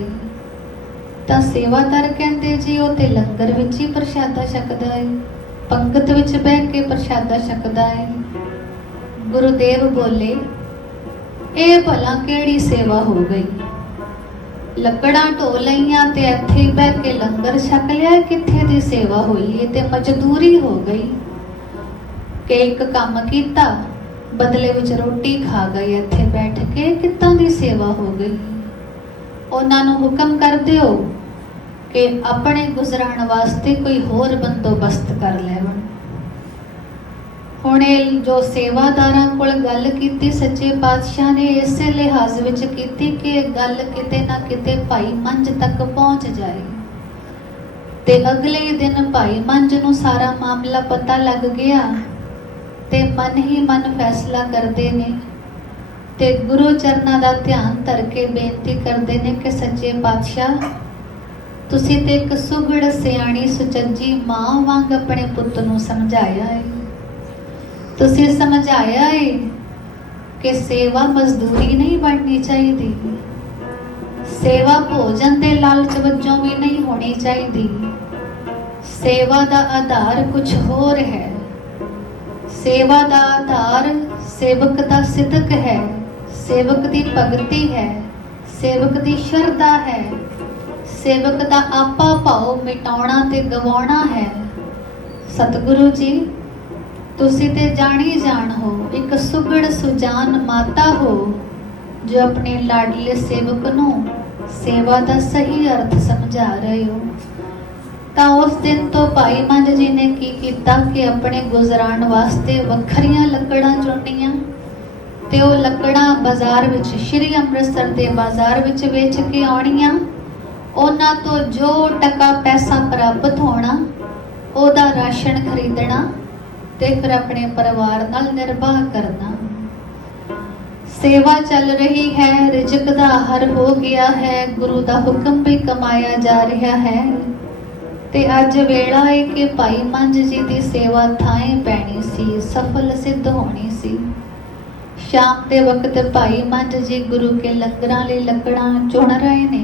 तां सेवादार कहंदे जी वो ते लंगर विच ही प्रशादा छकदा है, पंगत विच बह के प्रशादा छकदा है। गुरुदेव बोले, ਇਹ भला ਕਿਹੜੀ सेवा हो गई? ਲੱਕੜਾਂ ਢੋ ਲਈਆਂ ਤੇ ਇੱਥੇ ਹੀ ਬਹਿ ਕੇ ਲੰਗਰ ਛਕ ਲਿਆ, ਕਿੱਥੇ ਦੀ ਸੇਵਾ ਹੋਈ? ਇਹ ਤੇ ਮਜ਼ਦੂਰੀ ਹੋ ਗਈ ਕਿ ਇੱਕ ਕੰਮ ਕੀਤਾ ਬਦਲੇ ਵਿੱਚ ਰੋਟੀ ਖਾ ਗਏ, ਇੱਥੇ ਬੈਠ ਕੇ ਕਿੱਦਾਂ ਦੀ ਸੇਵਾ ਹੋ ਗਈ? ਉਹਨਾਂ ਨੂੰ ਹੁਕਮ ਕਰ ਦਿਓ ਕਿ ਆਪਣੇ ਗੁਜ਼ਰਾਣ ਵਾਸਤੇ ਕੋਈ ਹੋਰ ਬੰਦੋਬਸਤ ਕਰ ਲੈਵਣ। ਹੁਣ ਇਹ ਜੋ ਸੇਵਾਦਾਰਾਂ ਕੋਲ ਗੱਲ ਕੀਤੀ ਸੱਚੇ ਪਾਤਸ਼ਾਹ ਨੇ ਇਸੇ ਲਿਹਾਜ਼ ਵਿੱਚ ਕੀਤੀ ਕਿ ਗੱਲ ਕਿਤੇ ਨਾ ਕਿਤੇ ਭਾਈ ਮੰਝ ਤੱਕ ਪਹੁੰਚ ਜਾਏ। ਤੇ ਅਗਲੇ ਦਿਨ ਭਾਈ ਮੰਝ ਨੂੰ ਸਾਰਾ ਮਾਮਲਾ ਪਤਾ ਲੱਗ ਗਿਆ ਤੇ ਮਨ ਹੀ ਮਨ ਫੈਸਲਾ ਕਰਦੇ ਨੇ ਤੇ ਗੁਰੂ ਚਰਨਾਂ ਦਾ ਧਿਆਨ ਧਰ ਕੇ ਬੇਨਤੀ ਕਰਦੇ ਨੇ ਕਿ ਸੱਚੇ ਪਾਤਸ਼ਾਹ ਤੁਸੀਂ ਤੇ ਇੱਕ ਸੁਘੜ ਸਿਆਣੀ ਸੁਚੱਜੀ ਮਾਂ ਵਾਂਗ ਆਪਣੇ ਪੁੱਤ ਨੂੰ ਸਮਝਾਇਆ ਹੈ। ਤੁਸੀਂ ਸਮਝਾਇਆ ਹੈ ਕਿ ਸੇਵਾ ਮਜ਼ਦੂਰੀ ਨਹੀਂ ਬਣਨੀ ਚਾਹੀਦੀ, ਸੇਵਾ ਭੋਜਨ ਦੇ ਲਾਲਚ ਵਜੋਂ ਵੀ ਨਹੀਂ ਹੋਣੀ ਚਾਹੀਦੀ। ਸੇਵਾ ਦਾ ਆਧਾਰ ਕੁਝ ਹੋਰ ਹੈ। ਸੇਵਾ ਦਾ ਆਧਾਰ ਸੇਵਕ ਦਾ ਸਿਦਕ ਹੈ, ਸੇਵਕ ਦੀ ਭਗਤੀ ਹੈ, ਸੇਵਕ ਦੀ ਸ਼ਰਧਾ ਹੈ, ਸੇਵਕ ਦਾ ਆਪਾ ਭਾਉ ਮਿਟਾਉਣਾ ਤੇ ਗਵਾਉਣਾ ਹੈ। ਸਤਿਗੁਰੂ ਜੀ ਤੁਸੀਂ ਤੇ ਜਾਣੀ ਜਾਣ ਹੋ, ਇੱਕ ਸੁਘੜ ਸੁਜਾਨ ਮਾਤਾ ਹੋ ਜੋ ਆਪਣੇ ਲਾਡਲੇ ਸੇਵਕ ਨੂੰ ਸੇਵਾ ਦਾ ਸਹੀ ਅਰਥ ਸਮਝਾ ਰਹੇ ਹੋ। ਤਾਂ ਉਸ ਦਿਨ ਤੋਂ ਭਾਈ ਮੰਝ ਜੀ ਨੇ ਕੀ ਕੀਤਾ ਕਿ ਆਪਣੇ ਗੁਜ਼ਰਾਨ ਵਾਸਤੇ ਵੱਖਰੀਆਂ ਲੱਕੜਾਂ ਚੁਣੀਆਂ ਤੇ ਉਹ ਲੱਕੜਾਂ ਬਾਜ਼ਾਰ ਵਿੱਚ, ਸ਼੍ਰੀ ਅੰਮ੍ਰਿਤਸਰ ਦੇ ਬਾਜ਼ਾਰ ਵਿੱਚ ਵੇਚ ਕੇ ਆਉਣੀਆਂ। ਉਹਨਾਂ ਤੋਂ ਜੋ ਟਕਾ ਪੈਸਾ ਪ੍ਰਾਪਤ ਹੋਣਾ ਉਹਦਾ ਰਾਸ਼ਨ ਖਰੀਦਣਾ ਤੇ ਫਿਰ ਆਪਣੇ ਪਰਿਵਾਰ ਨਾਲ ਨਿਰਵਾਹ ਕਰਨਾ। ਸੇਵਾ ਚੱਲ ਰਹੀ ਹੈ, ਰਿਜ਼ਕ ਦਾ ਹਰ ਹੋ ਗਿਆ ਹੈ, ਗੁਰੂ ਦਾ ਹੁਕਮ ਵੀ ਕਮਾਇਆ ਜਾ ਰਿਹਾ ਹੈ ਤੇ ਅੱਜ ਵੇਲਾ ਹੈ ਕਿ ਭਾਈ ਮੰਝ ਜੀ ਦੀ ਸੇਵਾ ਥਾਂ ਪੈਣੀ ਸੀ, ਸਫਲ ਸਿੱਧ ਹੋਣੀ ਸੀ। ਸ਼ਾਮ ਦੇ ਵਕਤ ਭਾਈ ਮੰਝ ਜੀ ਗੁਰੂ ਕੇ ਲੰਗਰਾਂ ਲਈ ਲੱਕੜਾਂ ਚੁਣ ਰਹੇ ਨੇ।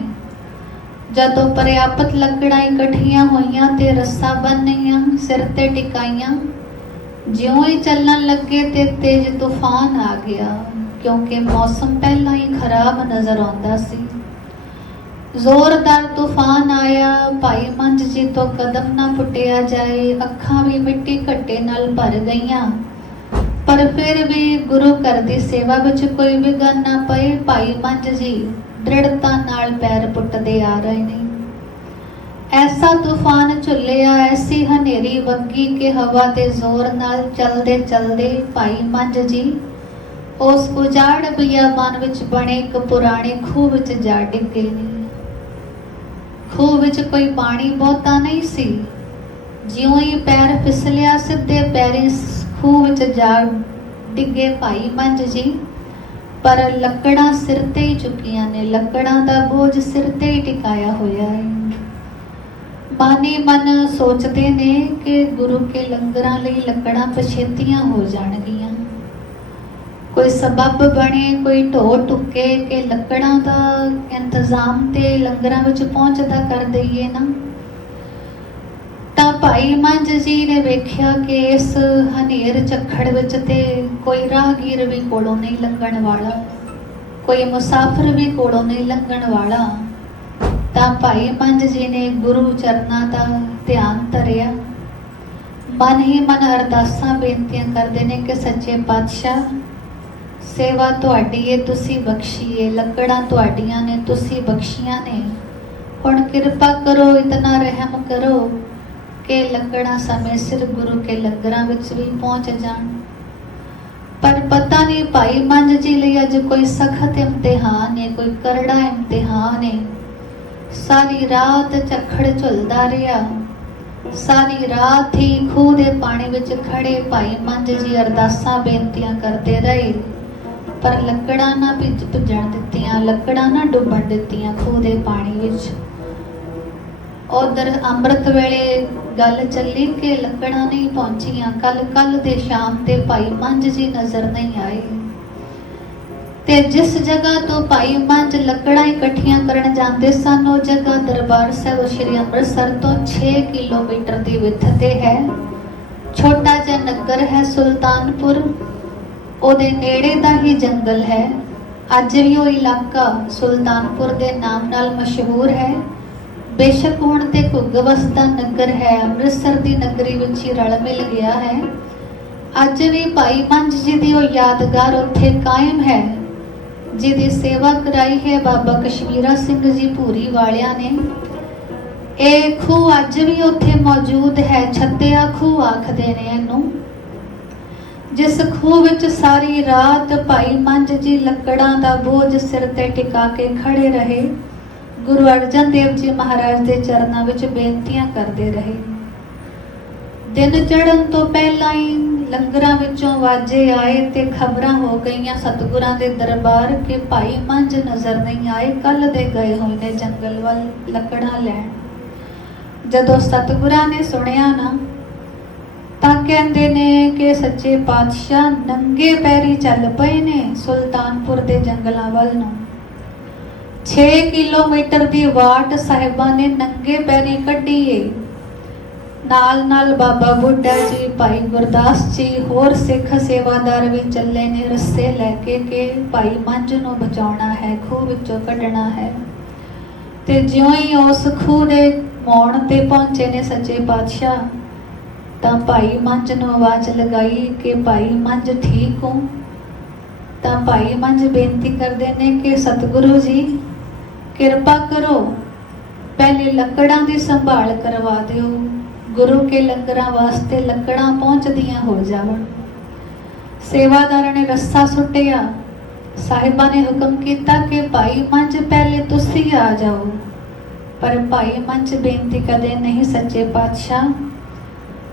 ਜਦੋਂ ਪ੍ਰਿਆਪਤ ਲੱਕੜਾਂ ਇਕੱਠੀਆਂ ਹੋਈਆਂ ਤੇ ਰੱਸਾ ਬੰਨ੍ਹੀਆਂ, ਸਿਰ ਤੇ ਟਿਕਾਈਆਂ, ਜਿਉਂ ਹੀ ਚੱਲਣ ਲੱਗੇ ਤੇ ਤੇਜ਼ ਤੂਫਾਨ ਆ ਗਿਆ ਕਿਉਂਕਿ ਮੌਸਮ ਪਹਿਲਾਂ ਹੀ ਖਰਾਬ ਨਜ਼ਰ ਆਉਂਦਾ ਸੀ। ਜ਼ੋਰਦਾਰ ਤੂਫਾਨ ਆਇਆ, ਭਾਈ ਮੰਝ ਜੀ ਤੋਂ ਕਦਮ ਨਾ ਪੁੱਟਿਆ ਜਾਏ, ਅੱਖਾਂ ਵੀ ਮਿੱਟੀ ਘੱਟੇ ਨਾਲ ਭਰ ਗਈਆਂ, ਪਰ ਫਿਰ ਵੀ ਗੁਰੂ ਘਰ ਦੀ ਸੇਵਾ ਵਿੱਚ ਕੋਈ ਵਿਘਨ ਨਾ ਪਏ। ਭਾਈ ਮੰਝ ਜੀ ਦ੍ਰਿੜਤਾ ਨਾਲ ਪੈਰ ਪੁੱਟਦੇ ਆ ਰਹੇ ਨੇ। ਐਸਾ ਤੂਫਾਨ ਝੁੱਲਿਆ, ਐਸੀ ਹਨੇਰੀ ਵਗੀ ਕਿ ਹਵਾ ਦੇ ਜ਼ੋਰ ਨਾਲ ਚਲਦੇ ਚਲਦੇ ਭਾਈ ਮੰਝ ਜੀ ਉਸ ਉਜਾੜ ਬਿਆਬਾਨ ਵਿੱਚ ਬਣੇ ਇੱਕ ਪੁਰਾਣੇ ਖੂਹ ਵਿੱਚ ਜਾ ਡਿੱਗੇ ਨੇ। ਖੂਹ ਵਿੱਚ ਕੋਈ ਪਾਣੀ ਬਹੁਤਾ ਨਹੀਂ ਸੀ। ਜਿਉਂ ਹੀ ਪੈਰ ਫਿਸਲਿਆ, ਸਿੱਧੇ ਪੈਰੀ ਖੂਹ ਵਿੱਚ ਜਾ ਡਿੱਗੇ ਭਾਈ ਮੰਝ ਜੀ, ਪਰ ਲੱਕੜਾਂ ਸਿਰ ਤੇ ਹੀ ਚੁੱਕੀਆਂ ਨੇ, ਲੱਕੜਾਂ ਦਾ ਬੋਝ ਸਿਰ ਤੇ ਹੀ ਟਿਕਾਇਆ ਹੋਇਆ ਹੈ। ਮਾਨੀ ਮਨ ਸੋਚਦੇ ਨੇ ਕਿ ਗੁਰੂ ਕੇ ਲੰਗਰਾਂ ਲਈ ਲੱਕੜਾਂ ਪਛੇਤੀਆਂ ਹੋ ਜਾਣਗੀਆਂ। ਕੋਈ ਸਬੱਬ ਬਣੇ, ਕੋਈ ਢੋ ਟੁੱਕੇ ਕਿ ਲੱਕੜਾਂ ਦਾ ਇੰਤਜ਼ਾਮ ਤੇ ਲੰਗਰਾਂ ਵਿੱਚ ਪਹੁੰਚਦਾ ਕਰ ਦਈਏ ਨਾ। ਤਾਂ ਭਾਈ ਮੰਝ ਜੀ ਨੇ ਵੇਖਿਆ ਕਿ ਇਸ ਹਨੇਰ ਝੱਖੜ ਵਿੱਚ ਤੇ ਕੋਈ ਰਾਹਗੀਰ ਵੀ ਕੋਲੋਂ ਨਹੀਂ ਲੰਘਣ ਵਾਲਾ, ਕੋਈ ਮੁਸਾਫਿਰ ਵੀ ਕੋਲੋਂ ਨਹੀਂ ਲੰਘਣ ਵਾਲਾ। ਤਾਂ ਭਾਈ ਮੰਝ ਜੀ ਨੇ ਗੁਰੂ ਚਰਨਾਂ ਦਾ ਧਿਆਨ ਧਰਿਆ, ਮਨ ਹੀ ਮਨ ਅਰਦਾਸਾਂ ਬੇਨਤੀਆਂ ਕਰਦੇ ਨੇ ਕਿ ਸੱਚੇ ਪਾਤਸ਼ਾਹ ਸੇਵਾ ਤੁਹਾਡੀ ਏ, ਤੁਸੀਂ ਬਖਸ਼ੀਏ, ਲੱਕੜਾਂ ਤੁਹਾਡੀਆਂ ਨੇ, ਤੁਸੀਂ ਬਖਸ਼ੀਆਂ ਨੇ, ਹੁਣ ਕਿਰਪਾ ਕਰੋ, ਇਤਨਾ ਰਹਿਮ ਕਰੋ ਕਿ ਲੱਕੜਾਂ ਸਮੇਂ ਸਿਰ ਗੁਰੂ ਕੇ ਲੰਗਰਾਂ ਵਿੱਚ ਵੀ ਪਹੁੰਚ ਜਾਣ। ਪਰ ਪਤਾ ਨਹੀਂ ਭਾਈ ਮੰਝ ਜੀ ਲਈ ਅੱਜ ਕੋਈ ਸਖਤ ਇਮਤਿਹਾਨ ਹੈ, ਕੋਈ ਕਰੜਾ ਇਮਤਿਹਾਨ ਹੈ। ਸਾਰੀ ਰਾਤ ਝੱਖੜ ਝੁੱਲਦਾ ਰਿਹਾ, ਸਾਰੀ ਰਾਤ ਹੀ ਖੂਹ ਦੇ ਪਾਣੀ ਵਿੱਚ ਖੜੇ ਭਾਈ ਮੰਝ ਜੀ ਅਰਦਾਸਾਂ ਬੇਨਤੀਆਂ ਕਰਦੇ ਰਹੇ, ਪਰ ਲੱਕੜਾਂ ਨਾ ਭਿੱਜਣ ਦਿੱਤੀਆਂ, ਲੱਕੜਾਂ ਨਾ ਡੁੱਬਣ ਦਿੱਤੀਆਂ ਖੂਹ ਦੇ ਪਾਣੀ ਵਿੱਚ। उधर अमृत वेले गल चली कि लकड़ा नहीं पहुंचिया, कल कल दे शाम ते भाई मंझ जी नजर नहीं आए। ते जिस जगह तो भाई मंझ लकड़ा इकट्ठियां करन जाते सन, वो जगह दरबार साहिब श्री अमृतसर तो 6 किलोमीटर की विथ ते है। छोटा जिहा नगर है सुल्तानपुर, ओदे नेड़े दा ही जंगल है। अज भी वो इलाका सुल्तानपुर के नाम नाल मशहूर है। बेशक हुण ते घुग वसदा नगर है, अमृतसर की नगरी विच ही रल मिल गया है। अज भी भाई मंझ जी की वो यादगार उत्थे कायम है, जिहदी सेवा कराई है बाबा कश्मीरा सिंह जी भूरी वालिया ने। ये खूह अज भी उत्थे मौजूद है, छत्तिया खूह आखदे ने इहनूं। जिस खूह विच सारी रात भाई मंझ जी लकड़ां दा बोझ सिर ते टिका के खड़े रहे, गुरु अर्जन देव जी महाराज के चरणों विच बेनतियां करते रहे। दिन चढ़न तो पहला ही लंगरां विचों वाजे आए ते खबरां हो गईयां सतगुरां दे दरबार के भाई मंझ नजर नहीं आए, कल दे गए होए ने जंगल वल लकड़ां लैण। जदों सतगुरां ने सुनिया ना, तां कहंदे ने कि सच्चे पातशाह नंगे पैरी चल पए ने सुल्तानपुर दे जंगलां वल नूं। 6 किलोमीटर की वाट साहिबा ने नंगे पैरी कढ़ी है। नाल नाल बाबा बुढ़ा जी, भाई गुरदास जी, होर सिख सेवादार भी चले ने रस्से लैके के भाई मंझ नूं बचाउणा है, खूह विचों कढ़ना है। ते ज्यों ही उस खूह दे मोड़ ते पहुंचे ने सच्चे पातशाह, तां भाई मंझ नूं आवाज़ लगाई कि भाई मंझ ठीक हो। तां भाई मंझ बेनती करते ने कि सतगुरु जी किरपा करो, पहले लकड़ां दी संभाल करवा दिओ, गुरु के लंगरां वास्ते लकड़ां पहुंचदियां हो जावन। सेवादार ने रस्सा सुटिया, साहिबा ने हुक्म किया कि भाई मंझ पहले तुसी आ जाओ। पर भाई मंझ बेनती करदे नहीं, सच्चे पातशाह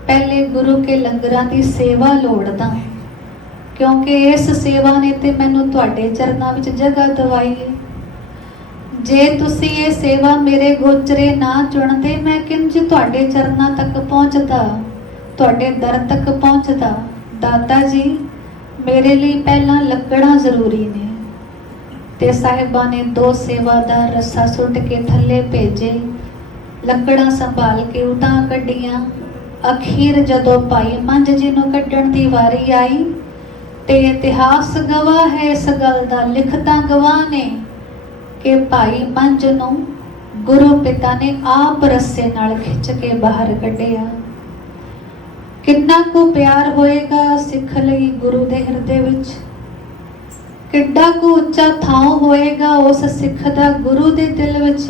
पहले गुरु के लंगरां दी सेवा लोड़दा, क्योंकि इस सेवा ने ते मैनूं तुहाडे चरनां विच जगह दवाई है। जे तुसी ये सेवा मेरे गोचरे ना चुनते, मैं किंज तुहाडे चरनां तक पहुंचदा, तुहाडे दर तक पहुंचदा। दाता जी मेरे लिए पहला लकड़ां जरूरी ने। ते साहिबा ने 2 सेवादार रस्सा सुट के थले भेजे, लकड़ां संभाल के उतां कढ़ियां। अखीर जदों भाई मंझ जी नूं कढ़ण दी वारी आई, ते इतिहास गवाह है इस गल दा, लिखतां गवाह ने कि भाई मंझ नूं गुरु पिता ने आप रस्से नाल खिंच के बाहर कढ़िया। कितना को प्यार होएगा सिख लई गुरु दे हिरदे विच, किड्डा को उच्चा थां होएगा उस सिख दा गुरु दे दिल विच,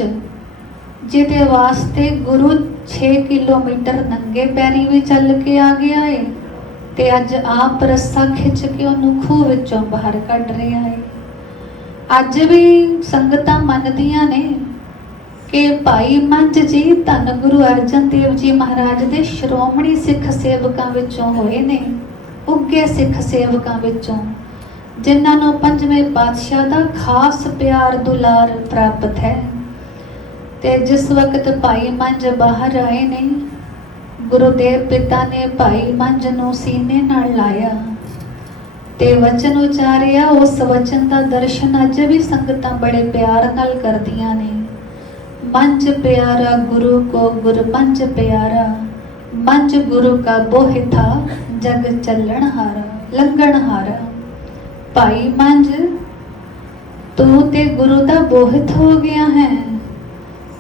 जिहदे वास्ते गुरु 6 किलोमीटर नंगे पैरी भी चल के आ गया है, ते अज आप रस्सा खिंच के उन्होंने खूह विचों बाहर कढ़ रहा है। अज भी संगतां मनदियां ने कि भाई मंझ जी धन गुरु अर्जन देव जी महाराज दे श्रोमणी सिख सेवकां विचों होए ने, उगे सिख सेवकां विचों, जिन्हां नूं पंजवें पातशाह दा खास प्यार दुलार प्राप्त है। ते जिस वक्त भाई मंझ बाहर आए ने, गुरुदेव पिता ने भाई मंझ नूं सीने नाल लाया ते वचन उचारिया। उस वचन का दर्शन अज भी संगतां बड़े प्यार नाल करदियां ने। मंझ प्यारा गुरु को गुर मंझ प्यारा, मंझ गुरु का बोह था जग चलन हारा लंघन हारा। भाई मंझ तू ते गुरु दा बोहित हो गया है,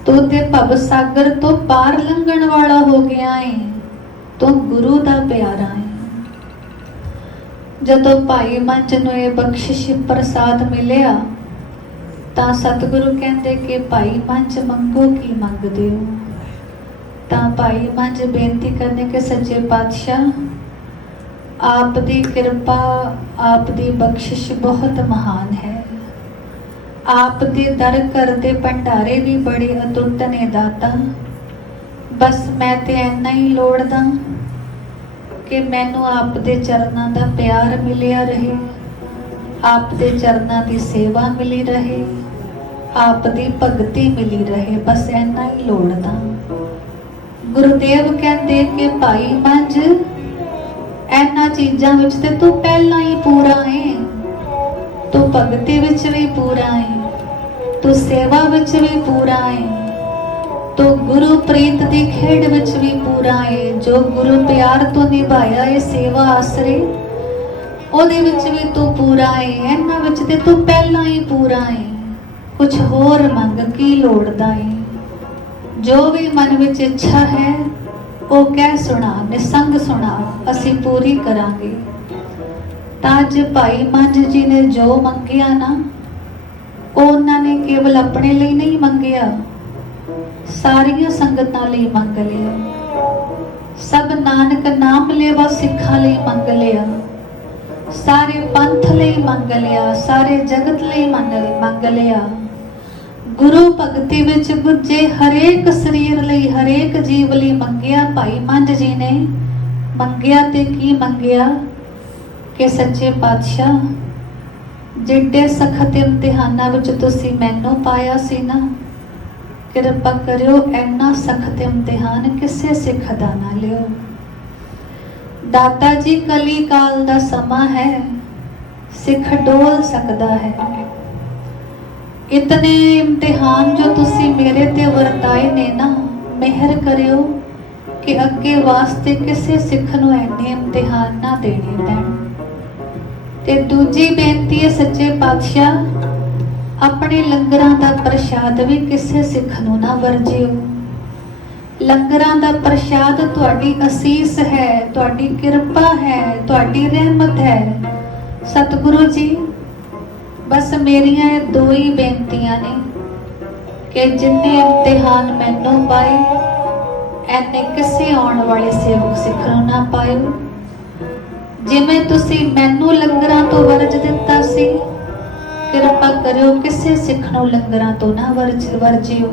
तू ते भव सागर तो पार लंघन वाला हो गया है, तू गुरु दा प्यारा है। जदों भाई मंझ नूं ये बख्शिश प्रसाद मिलिया तां सतगुरु कहंदे कि भाई मंझ मंगो की मंगदे हो। तां भाई मंझ बेनती करने कि सच्चे पातशाह आप दी कृपा, आप दी बख्शिश बहुत महान है। आप दे दर घर दे भंडारे भी बड़े अतुट ने दाता। बस मैं ते इन्ना ही लोड़दा कि मैनू आप दे चरनां दा प्यार मिलिया रहे, आप दे चरनां दी सेवा मिली रहे, आप दी भगती मिली रहे, बस इन्ना ही लोड़दा। गुरुदेव कहते कि भाई मंझ इन्हां चीज़ां विच ते तू पहला ही पूरा है, तू भगती विच भी पूरा है, तू सेवा विच भी पूरा है, तो गुरु प्रीत दी खेड़ विच भी पूरा है। जो गुरु प्यार तो निभाया है सेवा आसरे ओदे विच भी तू पूरा है, इन्हां विच ते तू पहला ही पूरा है। कुछ होर मंग की लोड़दा है, जो भी मन विच इच्छा है वो कह सुना, निसंग सुना, असी पूरी करांगे। ताज भाई मंझ जी ने जो मंगिया ना उन्होंने केवल अपने लिए नहीं मंगिया, सारिया संगतां लई मंग लिया। सब नानक नाम लेवा सिखा लई मंग लिया, सारे पंथ लई मंग लिया, सारे जगत लई मंग लिया। गुरु भगती विच गुजे हरेक शरीर लई, हरेक जीव लई मंगिया। भाई मंझ जी ने मंगिया ते की मंगिया कि सच्चे पातशाह जिड्डे सखत इम्तिहानां विच तुसीं मैनूं पाया सी ना, किरपा करियो इन्ना सखत इम्तिहान किसे सिख दा ना लियो। दाता जी कली काल दा समा है, सिख डोल सकदा है। इतने इम्तिहान जो तुसी मेरे ते वरताए ने ना, मेहर करियो कि अगे वास्ते किसे सिख नूं इन्ने इम्तिहान ना देने पैण। ते दूजी बेनती है सच्चे पातशाह, अपने लंगरां दा प्रशाद भी किसे सिख नूं ना वरजियो। लंगरां दा प्रशाद तुहाडी असीस है, तुहाडी किरपा है, तुहाडी रहमत है। सतगुरु जी बस मेरिया दो ही बेनतियां ने कि जिन्ने इम्तिहान मैनू पाए एने किसी आने वाले सेवक सिख नूं ना पाए। जिवें तुसी मैनू लंगरां तो वरज दिता सी, किरपा करियो किसी सिख नूं लंगरां तो ना वरजियो,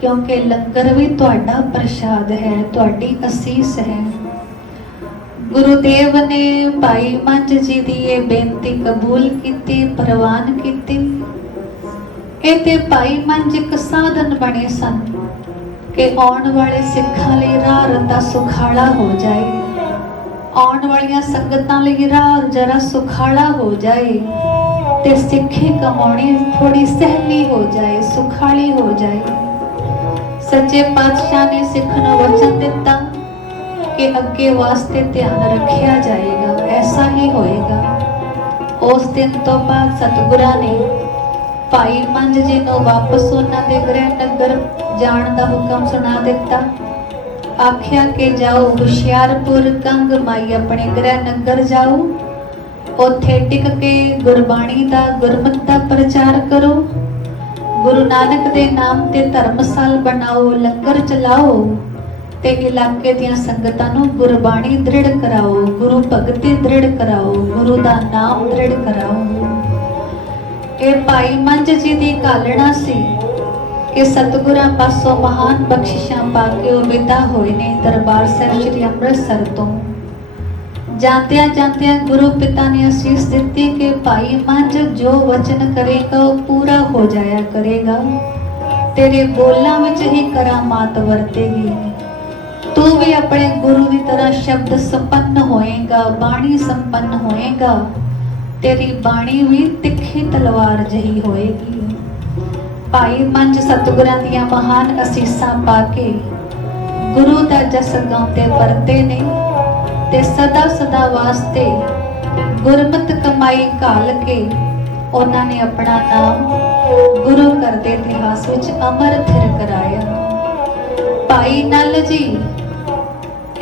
क्योंकि लंगर भी तुहाडा प्रशाद है, तुहाडी असीस है। गुरुदेव ने भाई मंझ जी दी ये बेनती कबूल की, प्रवान की। ते भाई मंझ एक साधन बने सन कि आने वाले सिखां लई राह रता सुखाला हो जाए, आने वालियां संगतां लई राह जरा सुखाला हो जाए, ते सिक्खी कमाउणी थोड़ी सहली हो जाए, सुखाली हो जाए। सच्चे पातशाह ने सिख नूं वचन दिता कि अगे वास्ते ध्यान रखिया जाएगा, ऐसा ही होएगा। उस दिन तो बाद सतगुरां ने भाई मंझ जी नूं वापस उन्हां दे गृह नगर जाण दा हुक्म सुना दिता। आख्या कि जाओ हुशियारपुर कंग माई अपने गृह नगर जाओ, उत्थे टिक के गुरबाणी दा गुरमत दा प्रचार करो, गुरु नानक दे नाम ते धर्मसाल बनाओ, लंगर चलाओ ते इलाके दियां संगतां नूं गुरबाणी दृढ़ कराओ, गुरु भगती दृढ़ कराओ, गुरु दा नाम दृढ़ कराओ। ये भाई मंझ जी दी घालना सी कि सतगुरां पासों महान बख्शिशां पाके वो विदा होए ने दरबार साहिब श्री अमृतसर तो। जांदियां जांदियां गुरु पिता ने असीस दिती कि भाई मंझ जो वचन करेगा वो पूरा हो जाया करेगा, तेरे बोलां विच ही करामात वरतेगी। तू भी अपने गुरु की तरह शब्द संपन्न होएगा, बाणी संपन्न होएगा, तेरी बाणी भी तिखी तलवार जही होएगी। भाई मंझ सतगुरां दियां महान असीसां पाके गुरु दा जस गाउंदे वरते ने ते सदा सदा वास्ते गुरमत कमाई घाल के उन्हां ने अपना नाम गुरु घर दे इतिहास विच अमर थिर कराया। भाई नल जी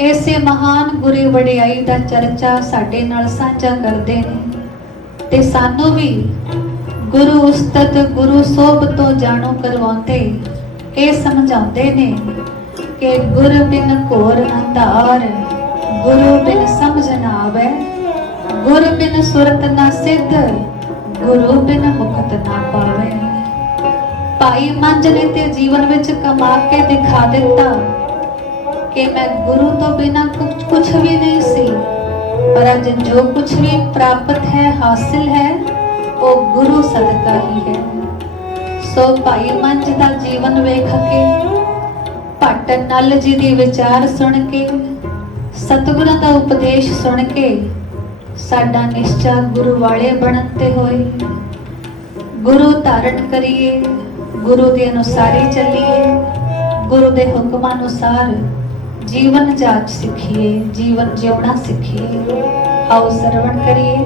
ऐसे महान गुरु वडियाई दा चर्चा साडे नाल साझा करदे ने ते सानू भी गुरु उस्तत गुरु सोभ तो जाणू करवाउंदे ये समझाउंदे ने कि गुरु बिन घोर अंधार, गुरु बिन समझ ना आवे, गुरु बिन सुरत ना सिद्ध, गुरु बिन मुक्त ना पावे। भाई मंझ ने ते जीवन विच कमा के दिखा दिता कि मैं गुरु तो बिना कुछ भी नहीं सी, पर अज जो कुछ भी प्राप्त है हासिल है वो गुरु सदका ही है। सो भाई मंझ दा जीवन वेख के ਭੱਟ ਨਲ ਜੀ ਦੀ ਵਿਚਾਰ ਸੁਣ ਕੇ, ਸਤਿਗੁਰਾਂ ਦਾ ਉਪਦੇਸ਼ ਸੁਣ ਕੇ ਸਾਡਾ ਨਿਸ਼ਚਾ ਗੁਰੂ ਵਾਲੇ ਬਣਨ ਤੇ ਹੋਏ। ਗੁਰੂ ਧਾਰਨ ਕਰੀਏ, ਗੁਰੂ ਦੇ ਅਨੁਸਾਰ ਹੀ ਚੱਲੀਏ, ਗੁਰੂ ਦੇ ਹੁਕਮ ਅਨੁਸਾਰ ਜੀਵਨ ਜਾਚ ਸਿੱਖੀਏ, ਜੀਵਨ ਜਿਉਣਾ ਸਿੱਖੀਏ। ਆਓ ਸਰਵਣ ਕਰੀਏ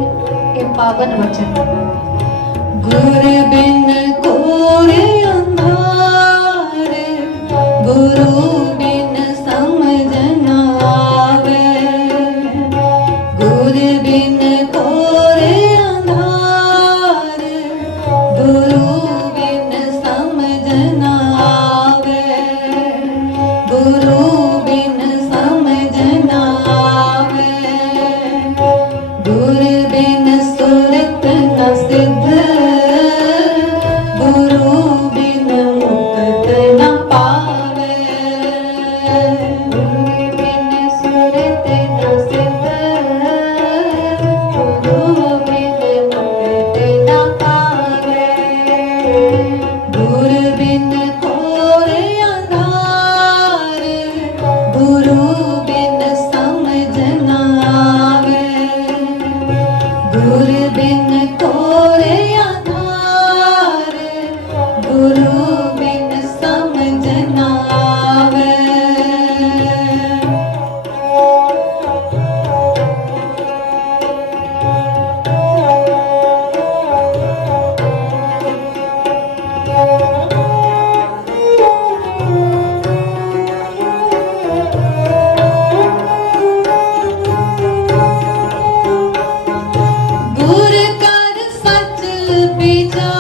ਇਹ ਪਾਵਨ ਵਚਨ। ਗੁਰ ਬਿਨ ਕੋਰੇ ਅੰਧਾਰ, ਗੁਰੂ ਬਿਨ ਸਮਝ ਨਾ ਆਵੇ। ਗੁਰ ਬਿਨ ਕੋਰੇ ਅੰਧਾਰ, ਗੁਰੂ ਬਿਨ ਸਮਝ ਨਾ ਆਵੇ। ਗੁਰੂ ਬਿਨ ਸਮਝ ਨਾ ਆਵੇ। ਗੁਰ ਬਿਨ ਸੁਰਤ ਨ ਸਿੱਧ, ਗੁਰੂ ਬਿਨ ਮੁਕਤ ਨ ਪਾਵੇ। ਗੁਰ ਬਿਨ ਸੁਰਤ ਨ ਸਿੱਧ, ਗੁਰੂ ਬਿਨ ਮੁਕਤ ਨ ਪਾਵੇ। ਗੁਰ ਬਿਨ ਕੋਰੇ ਅੰਧਾਰ, ਗੁਰੂ ਬਿਨ ਸਮਝ ਨਾ ਆਵੇ। ਗੁਰ ਬਿਨ ਕੋਰੇ ਅੰਧਾਰ, ਗੁਰੂ ਬਿਨ ਸਮਝ ਨਾ ਆਵੇ। ਗੁਰ ਕਰ ਸੱਚ ਵਿਚਾਰ,